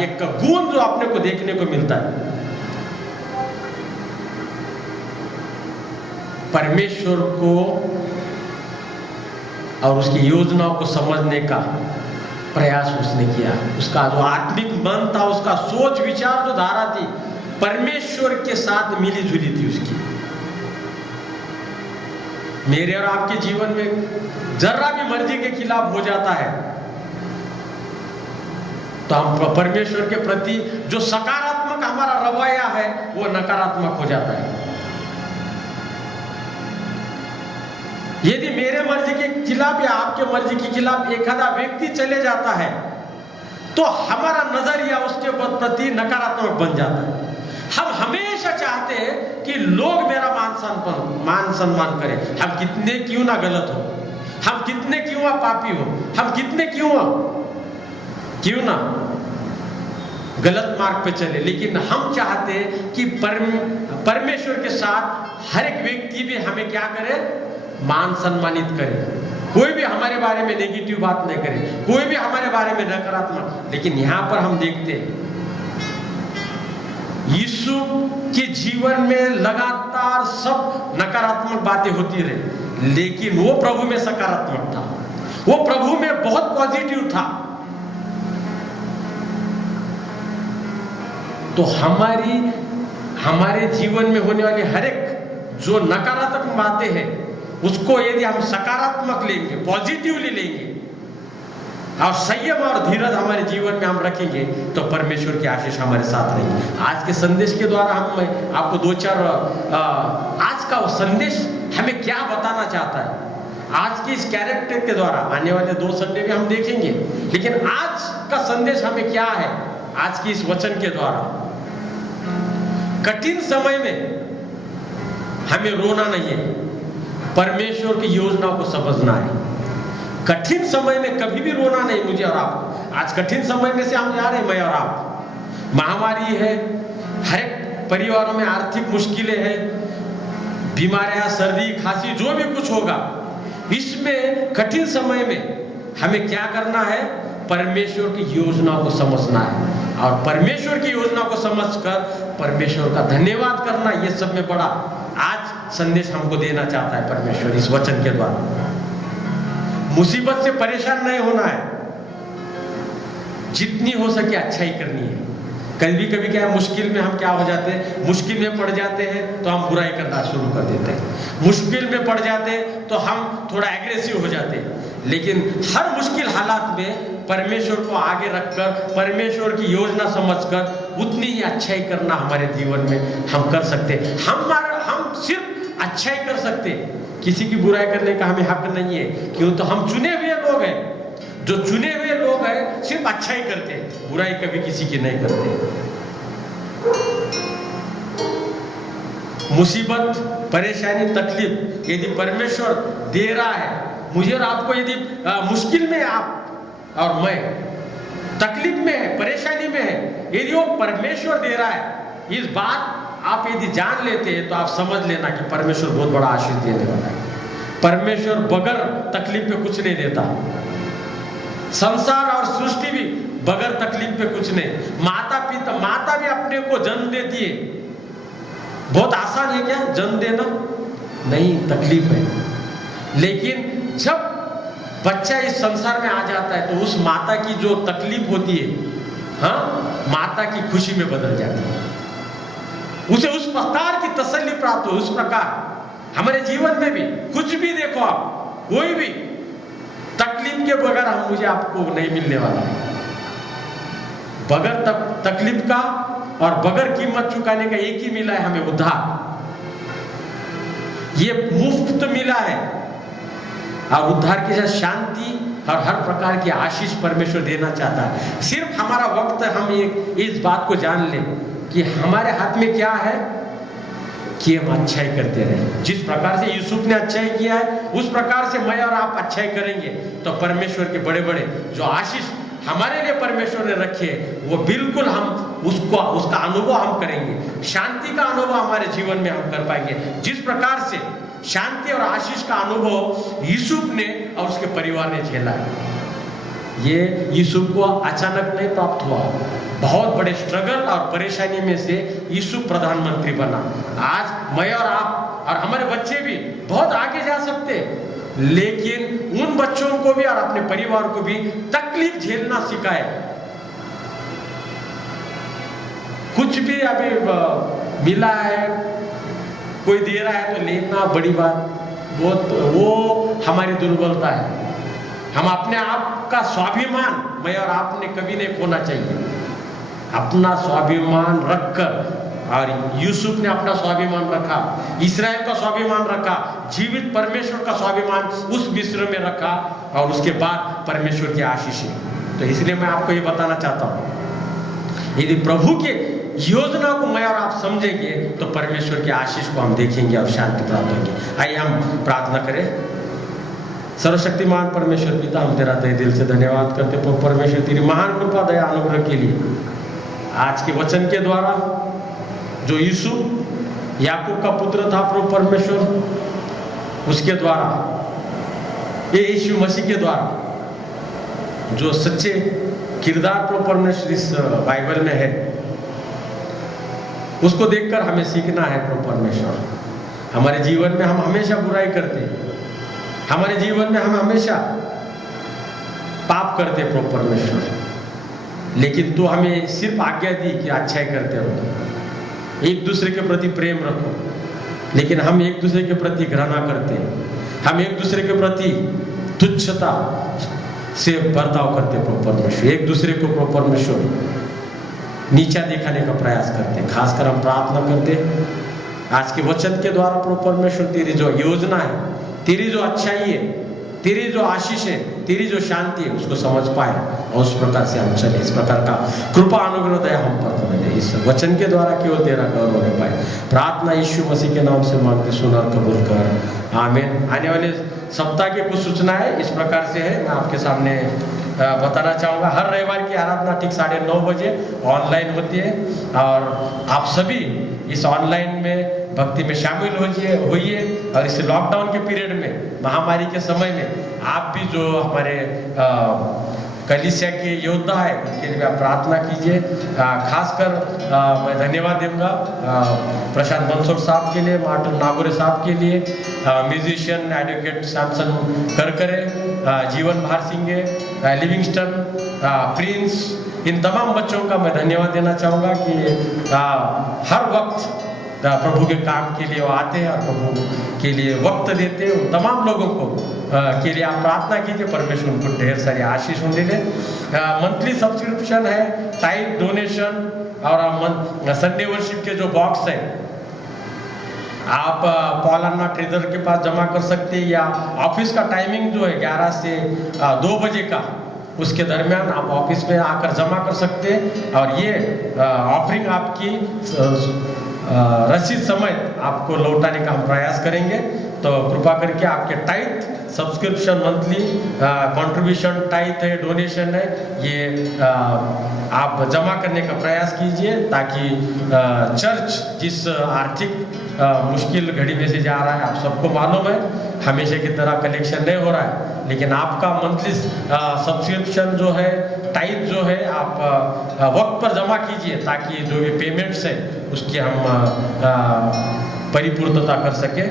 एक गुण जो अपने को देखने को मिलता है। परमेश्वर को और उसकी योजनाओं को समझने का प्रयास उसने किया। उसका जो आत्मिक मन था, उसका सोच विचार जो धारा थी, परमेश्वर के साथ मिली जुली थी उसकी। मेरे और आपके जीवन में जरा भी मर्जी के खिलाफ हो जाता है तो हम परमेश्वर के प्रति जो सकारात्मक हमारा रवैया है वो नकारात्मक हो जाता है। यदि मेरे मर्जी के खिलाफ या आपके मर्जी के खिलाफ एक आधा व्यक्ति चले जाता है तो हमारा नजरिया उसके प्रति नकारात्मक बन जाता है। हम हमेशा चाहते हैं कि लोग मेरा मान सम्मान करें, हम कितने क्यों ना गलत हो, हम कितने क्यों पापी हो, हम कितने क्यों ना गलत मार्ग पे चले, लेकिन हम चाहते हैं कि परमेश्वर के साथ हर एक व्यक्ति भी हमें क्या करे, मान सम्मानित करे, कोई भी हमारे बारे में नेगेटिव बात नहीं करे, कोई भी हमारे बारे में नकारात्मक। लेकिन यहां पर हम देखते हैं यीशु के जीवन में लगातार सब नकारात्मक बातें होती रही, लेकिन वो प्रभु में सकारात्मक था, वो प्रभु में बहुत पॉजिटिव था। तो हमारे जीवन में होने वाली हर एक जो नकारात्मक बातें हैं उसको यदि हम सकारात्मक लेंगे, पॉजिटिवली लेंगे और संयम और धीरज हमारे जीवन में हम रखेंगे तो परमेश्वर की आशीष हमारे साथ रहेगी। आज के संदेश के द्वारा हम आपको दो चार आज का संदेश हमें क्या बताना चाहता है, आज के इस कैरेक्टर के द्वारा आने वाले 2 संडे में हम देखेंगे, लेकिन आज का संदेश हमें क्या है, आज की इस वचन के द्वारा कठिन समय में हमें रोना नहीं है, परमेश्वर की योजनाओं को समझना है। कठिन समय में कभी भी रोना नहीं मुझे और आपको। आज कठिन समय में से हम जा रहे हैं, मैं और आप, महामारी है, हर एक परिवारों में आर्थिक मुश्किलें हैं, बीमारियां, सर्दी खांसी, जो भी कुछ होगा, इसमें कठिन समय में हमें क्या करना है? परमेश्वर की योजना को समझना है, और परमेश्वर की योजना को समझकर परमेश्वर का धन्यवाद करना, ये सब में बड़ा आज संदेश हमको देना चाहता है परमेश्वर इस वचन के द्वारा। मुसीबत से परेशान नहीं होना है, जितनी हो सके अच्छाई करनी है। कभी कभी क्या है, मुश्किल में हम क्या हो जाते हैं, मुश्किल में पड़ जाते हैं तो हम बुराई करना शुरू कर देते हैं, मुश्किल में पड़ जाते हैं तो हम थोड़ा एग्रेसिव हो जाते हैं। लेकिन हर मुश्किल हालात में परमेश्वर को आगे रखकर, परमेश्वर की योजना समझकर उतनी ही अच्छाई करना हमारे जीवन में हम कर सकते हैं। हम सिर्फ अच्छाई कर सकते हैं, किसी की बुराई करने का हमें हक नहीं है, क्यों? तो हम चुने हुए लोग हैं, जो चुने हुए लोग हैं सिर्फ अच्छाई करते हैं, बुराई कभी किसी की नहीं करते। मुसीबत, परेशानी, तकलीफ यदि परमेश्वर दे रहा है मुझे और आपको, यदि मुश्किल में आप और मैं तकलीफ में है, परेशानी में है, यदि वो परमेश्वर दे रहा है, इस बात आप यदि जान लेते हैं तो आप समझ लेना कि परमेश्वर बहुत बड़ा आशीष देने वाला है। परमेश्वर बगैर तकलीफ पे कुछ नहीं देता। संसार और सृष्टि भी बगैर तकलीफ पे कुछ नहीं। माता भी अपने को जन्म देती है, बहुत आसान है क्या जन्म देना? नहीं, तकलीफ है। लेकिन जब बच्चा इस संसार में आ जाता है तो उस माता की जो तकलीफ होती है, हाँ, माता की खुशी में बदल जाती है, उसे उस प्रकार की तसल्ली प्राप्त हो। उस प्रकार हमारे जीवन में भी कुछ भी देखो आप, कोई भी तकलीफ के बगैर मुझे आपको नहीं मिलने वाला है। बगैर तकलीफ का और बगैर कीमत चुकाने का एक ही मिला है हमें, उद्धार। ये मुफ्त मिला है, और उद्धार के साथ शांति और हर प्रकार की आशीष परमेश्वर देना चाहता है। सिर्फ हमारा वक्त हम इस बात को जान लें कि हमारे हाथ में क्या है, कि हम अच्छाई करते रहे। जिस प्रकार से यूसुफ ने अच्छाई किया है, उस प्रकार से मैं और आप अच्छाई करेंगे तो परमेश्वर के बड़े बड़े जो आशीष हमारे लिए परमेश्वर ने रखे, वो बिल्कुल हम उसका अनुभव हम करेंगे। शांति का अनुभव हमारे जीवन में हम कर पाएंगे, जिस प्रकार से शांति और आशीष का अनुभव यूसुफ ने और उसके परिवार ने झेला है। ये यूसुफ को अचानक नहीं प्राप्त हुआ, बहुत बड़े स्ट्रगल और परेशानी में से यूसुफ प्रधानमंत्री बना। आज मैं और आप और हमारे बच्चे भी बहुत आगे जा सकते, लेकिन उन बच्चों को भी और अपने परिवार को भी तकलीफ झेलना सिखाए। कुछ भी अभी मिला है, कोई दे रहा है तो लेना बड़ी बात, वो हमारी दुर्बलता है। हम अपने आप का स्वाभिमान मैं और आपने कभी नहीं खोना चाहिए। अपना स्वाभिमान रखकर, और यूसुफ ने अपना स्वाभिमान रखा, इस्राएल का स्वाभिमान रखा, जीवित परमेश्वर का स्वाभिमान उस मिस्र में रखा, और उसके बाद परमेश्वर की आशीष है। तो इसलिए मैं आपको ये बताना चाहता हूं, यदि प्रभु के योजना को मैं और आप समझेंगे तो परमेश्वर की आशीष को हम देखेंगे और शांति प्राप्त होगी। आइए हम प्रार्थना करें। सर्वशक्तिमान परमेश्वर पिता, हम तेरा तहे दिल से धन्यवाद करते हैं परमेश्वर, तेरी महान कृपा दया अनुग्रह के लिए। आज के वचन के द्वारा जो यूसुफ याकूब का पुत्र था प्रभु परमेश्वर, उसके द्वारा, ये यीशु मसीह के द्वारा जो सच्चे किरदार प्रभु परमेश्वर इस बाइबल में है, उसको देखकर हमें सीखना है प्रभु परमेश्वर। हमारे जीवन में हम हमेशा बुराई करते हैं, हमारे जीवन में हम हमेशा पाप करते प्रभु परमेश्वर, लेकिन तू हमें सिर्फ आज्ञा दी कि अच्छाई करते रहो, एक दूसरे के प्रति प्रेम रखो। लेकिन हम एक दूसरे के प्रति घृणा करते हैं, हम एक दूसरे के प्रति तुच्छता से बर्ताव करते प्रभु परमेश्वर, एक दूसरे को प्रभु परमेश्वर नीचा दिखाने का प्रयास करते हैं। खासकर हम प्रार्थना करते आज के वचन के द्वारा प्रभु परमेश्वर, तेरी जो योजना है, तेरी जो अच्छाई है, तेरी जो आशीष है, तेरी जो शांति है, उसको समझ पाए और उस प्रकार से हम चले। इस प्रकार का कृपा अनुग्रह दया हम पर कर दे, इस वचन के द्वारा केवल तेरा गौरव होने पाए। प्रार्थना यीशु मसीह के नाम से मांगते, सुन और कबूल कर, आमीन। आने वाले सप्ताह की कुछ सूचना है इस प्रकार से है, मैं आपके सामने बताना चाहूँगा, हर रविवार की आराधना ठीक 9:30 बजे ऑनलाइन होती है और आप सभी इस ऑनलाइन में भक्ति में शामिल होइए। और इस लॉकडाउन के पीरियड में, महामारी के समय में आप भी जो हमारे कलीसिया के योद्धा है उनके लिए आप प्रार्थना कीजिए। खासकर मैं धन्यवाद दूंगा प्रशांत बंसोड़ साहब के लिए, मार्टिन नागोरे साहब के लिए, म्यूजिशियन एडवोकेट सैमसन करकरे, जीवन भार सिंगे, लिविंगस्टन, प्रिंस, इन तमाम बच्चों का मैं धन्यवाद देना चाहूँगा कि हर वक्त प्रभु के काम के लिए वो आते हैं और प्रभु के लिए वक्त देते हैं। उन तमाम लोगों को के लिए आप प्रार्थना कीजिए, परमेश्वर उनको ढेर सारी आशीष होने दे। मंथली सब्सक्रिप्शन है, टाइप डोनेशन और संडे वर्शिप के जो बॉक्स है आप पौलाना ट्रेजर के पास जमा कर सकते हैं, या ऑफिस का टाइमिंग जो है 11 से 2 बजे का, उसके दरमियान आप ऑफिस में आकर जमा कर सकते हैं। और ये ऑफरिंग आपकी रसीद समेत आपको लौटाने का हम प्रयास करेंगे। तो कृपा करके आपके tight subscription, monthly contribution, tight है, डोनेशन है, ये आप जमा करने का प्रयास कीजिए, ताकि चर्च जिस आर्थिक मुश्किल घड़ी में से जा रहा है, आप सबको मालूम है हमेशा की तरह कलेक्शन नहीं हो रहा है, लेकिन आपका मंथली सब्सक्रिप्शन जो है, टाइप जो है, आप वक्त पर जमा कीजिए, ताकि जो भी पेमेंट्स है उसकी हम परिपूर्णता कर सके।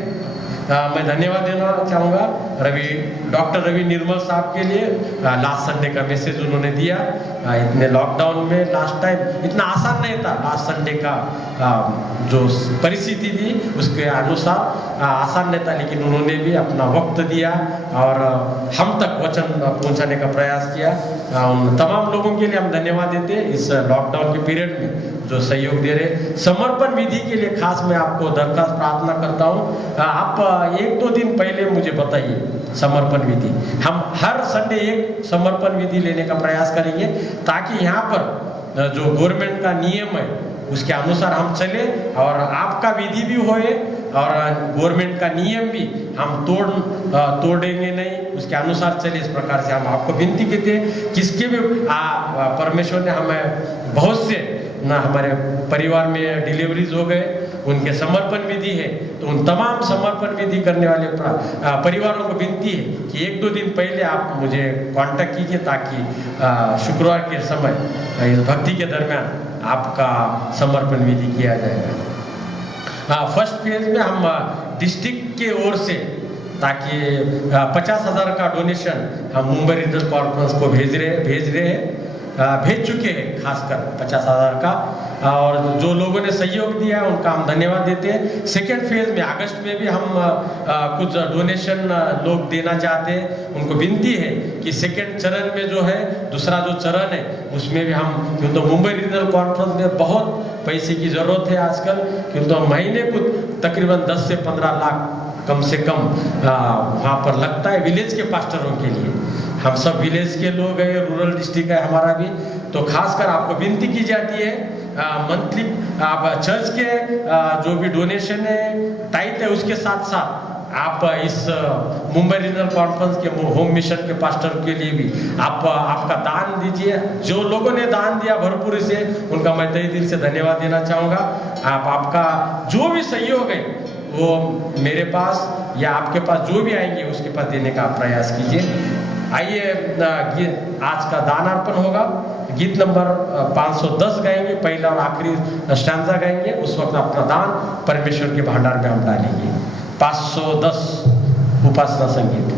मैं धन्यवाद देना चाहूँगा डॉक्टर रवि निर्मल साहब के लिए, लास्ट संडे का मैसेज उन्होंने दिया। इतने लॉकडाउन में लास्ट टाइम इतना आसान नहीं था, लास्ट संडे का जो परिस्थिति थी उसके अनुसार आसान नहीं था, लेकिन उन्होंने भी अपना वक्त दिया और हम तक वचन पहुंचाने का प्रयास किया। उन तमाम लोगों के लिए हम धन्यवाद देते हैं इस लॉकडाउन के पीरियड में जो सहयोग दे रहे। समर्पण विधि के लिए खास मैं आपको दरखास्त प्रार्थना करता हूँ, आप 1-2 दिन पहले मुझे बताइए समर्पण विधि। हम हर संडे एक समर्पण विधि लेने का प्रयास करेंगे, ताकि यहाँ पर जो गवर्नमेंट का नियम है उसके अनुसार हम चले और आपका विधि भी होए और गवर्नमेंट का नियम भी हम तोड़ेंगे नहीं, उसके अनुसार चले। इस प्रकार से हम आपको विनती करते हैं, किसके भी परमेश्वर ने हमें बहुत से हमारे परिवार में डिलीवरीज हो गए, उनके समर्पण विधि है, तो उन तमाम समर्पण विधि करने वाले परिवारों को विनती है कि 1-2 दिन पहले आप मुझे कांटेक्ट कीजिए, ताकि शुक्रवार के समय इस भक्ति के दरमियान आपका समर्पण विधि किया जाएगा। फर्स्ट फेज में हम डिस्ट्रिक्ट के ओर से, ताकि 50,000 का डोनेशन हम मुंबई रीजनल कॉन्फ्रेंस को भेज रहे हैं, भेज चुके हैं, खासकर 50,000 का, और जो लोगों ने सहयोग दिया है उनका हम धन्यवाद देते हैं। सेकेंड फेज में अगस्त में भी हम कुछ डोनेशन लोग देना चाहते हैं, उनको विनती है कि सेकेंड चरण में जो है, दूसरा जो चरण है उसमें भी हम, क्यों तो मुंबई रीजनल कॉन्फ्रेंस में बहुत पैसे की ज़रूरत है आजकल, क्यों तो महीने को तकरीबन 10 से 15 लाख कम से कम वहाँ पर लगता है विलेज के पास्टरों के लिए। हम सब विलेज के लोग हैं, रूरल डिस्ट्रिक्ट है हमारा भी, तो खासकर आपको विनती की जाती है मंथली आप चर्च के जो भी डोनेशन है, टाइट है, उसके साथ साथ आप इस मुंबई रीजनल कॉन्फ्रेंस के होम मिशन के पास्टर के लिए भी आप आपका दान दीजिए। जो लोगों ने दान दिया भरपूर से, उनका मैं तहे दिल से धन्यवाद देना चाहूँगा। आपका जो भी सहयोग है वो मेरे पास या आपके पास जो भी आएंगे उसके पास देने का प्रयास कीजिए। आइए आज का दान अर्पण होगा। गीत नंबर 510 गाएंगे, पहला और आखिरी स्टैंजा गाएंगे, उस वक्त अपना दान परमेश्वर के भंडार में हम डालेंगे। 510 उपासना संगीत।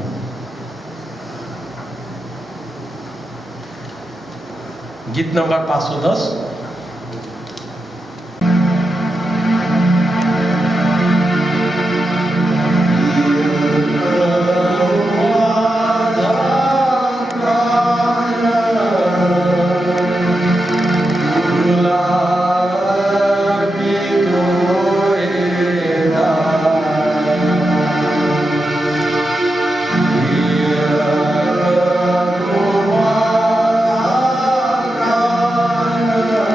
गीत नंबर 510। Hallelujah.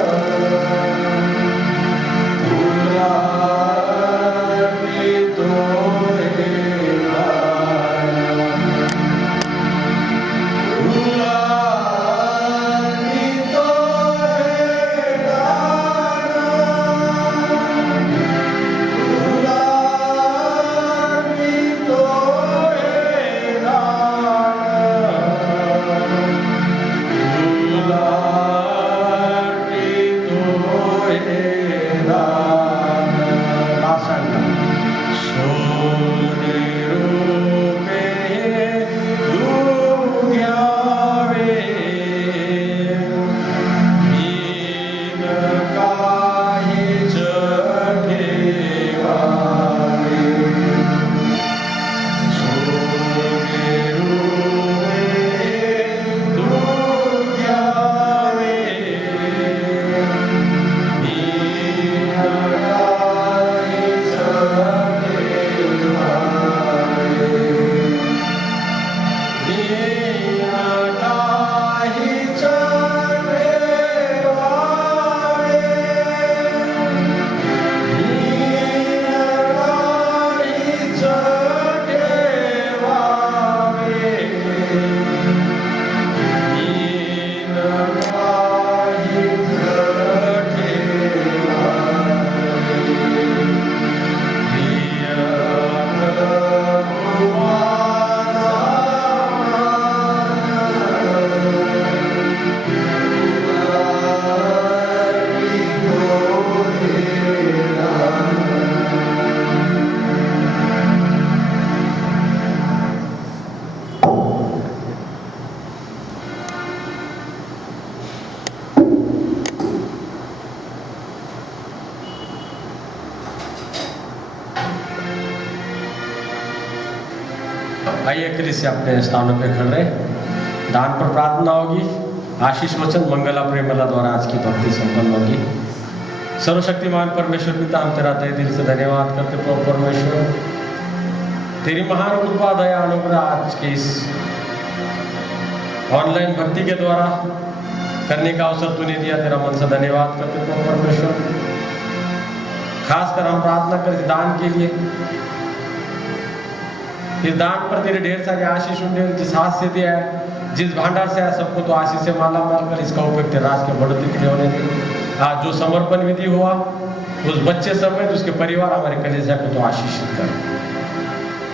आइए कलीसिया अपने स्थानों पे खड़े, दान पर प्रार्थना होगी। आशीष वचन मंगला प्रेमला द्वारा आज की भक्ति संपन्न होगी। सर्वशक्तिमान परमेश्वर पिता, हम तेरा तहे दिल से धन्यवाद करते प्रभु परमेश्वर, तेरी महान कृपा दया अनुग्रह आज के इस ऑनलाइन भक्ति के द्वारा करने का अवसर तूने दिया। तेरा मन से धन्यवाद करते प्रभु परमेश्वर। खासकर हम प्रार्थना करते दान के लिए, इस दान पर तेरे ढेर सारे आशीष होंगे। जिस हाथ से दिया है, जिस भांडार से आया, सबको तो आशीष से माला माल कर इसका उपयोग तेरे राज के बढ़ोतरी के लिए होने दे। आज जो समर्पण विधि हुआ उस बच्चे समेत उसके परिवार हमारे कलेजा को तो आशीषित कर।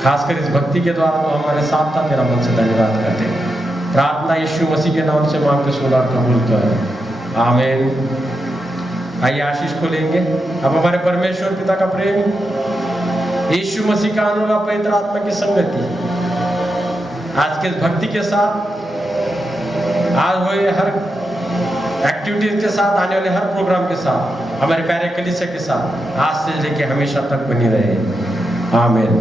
खासकर इस भक्ति के द्वारा तो हमारे साथ था, तेरा मन से धन्यवाद करते हैं। प्रार्थना यीशु मसीह के नाम से मांगते सुना और कबूल कर, आमीन। आइए आशीष को लेंगे। अब हमारे परमेश्वर पिता का प्रेम, यीशु मसीह का अनुग्रह, पवित्र आत्मा की संगति आज के भक्ति के साथ, आज हुए हर एक्टिविटीज के साथ, आने वाले हर प्रोग्राम के साथ, हमारे प्यारे कलीसिया के साथ आज से लेके हमेशा तक बनी रहे, आमीन।